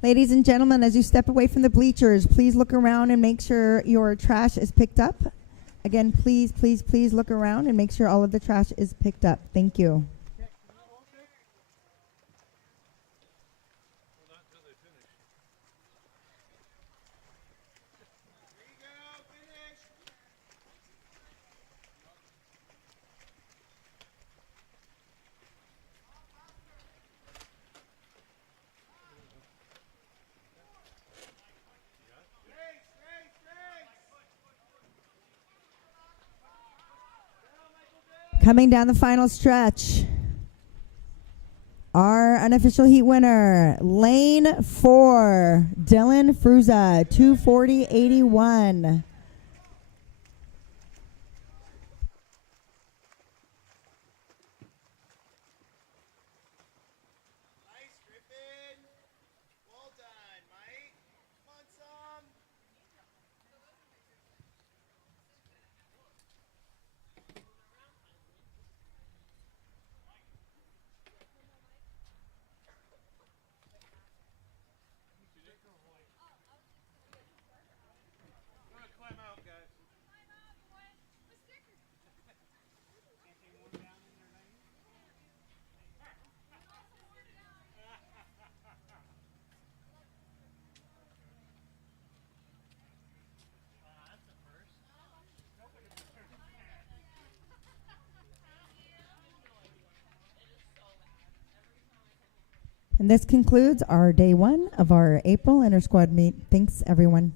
Ladies and gentlemen, as you step away from the bleachers, please look around and make sure your trash is picked up. Again, please, please, please look around and make sure all of the trash is picked up. Thank you. Coming down the final stretch, our unofficial heat winner, lane 4, Dylan Fruza, 240.81. Climb out, guys. And this concludes our day 1 of our April inter-squad meet. Thanks, everyone.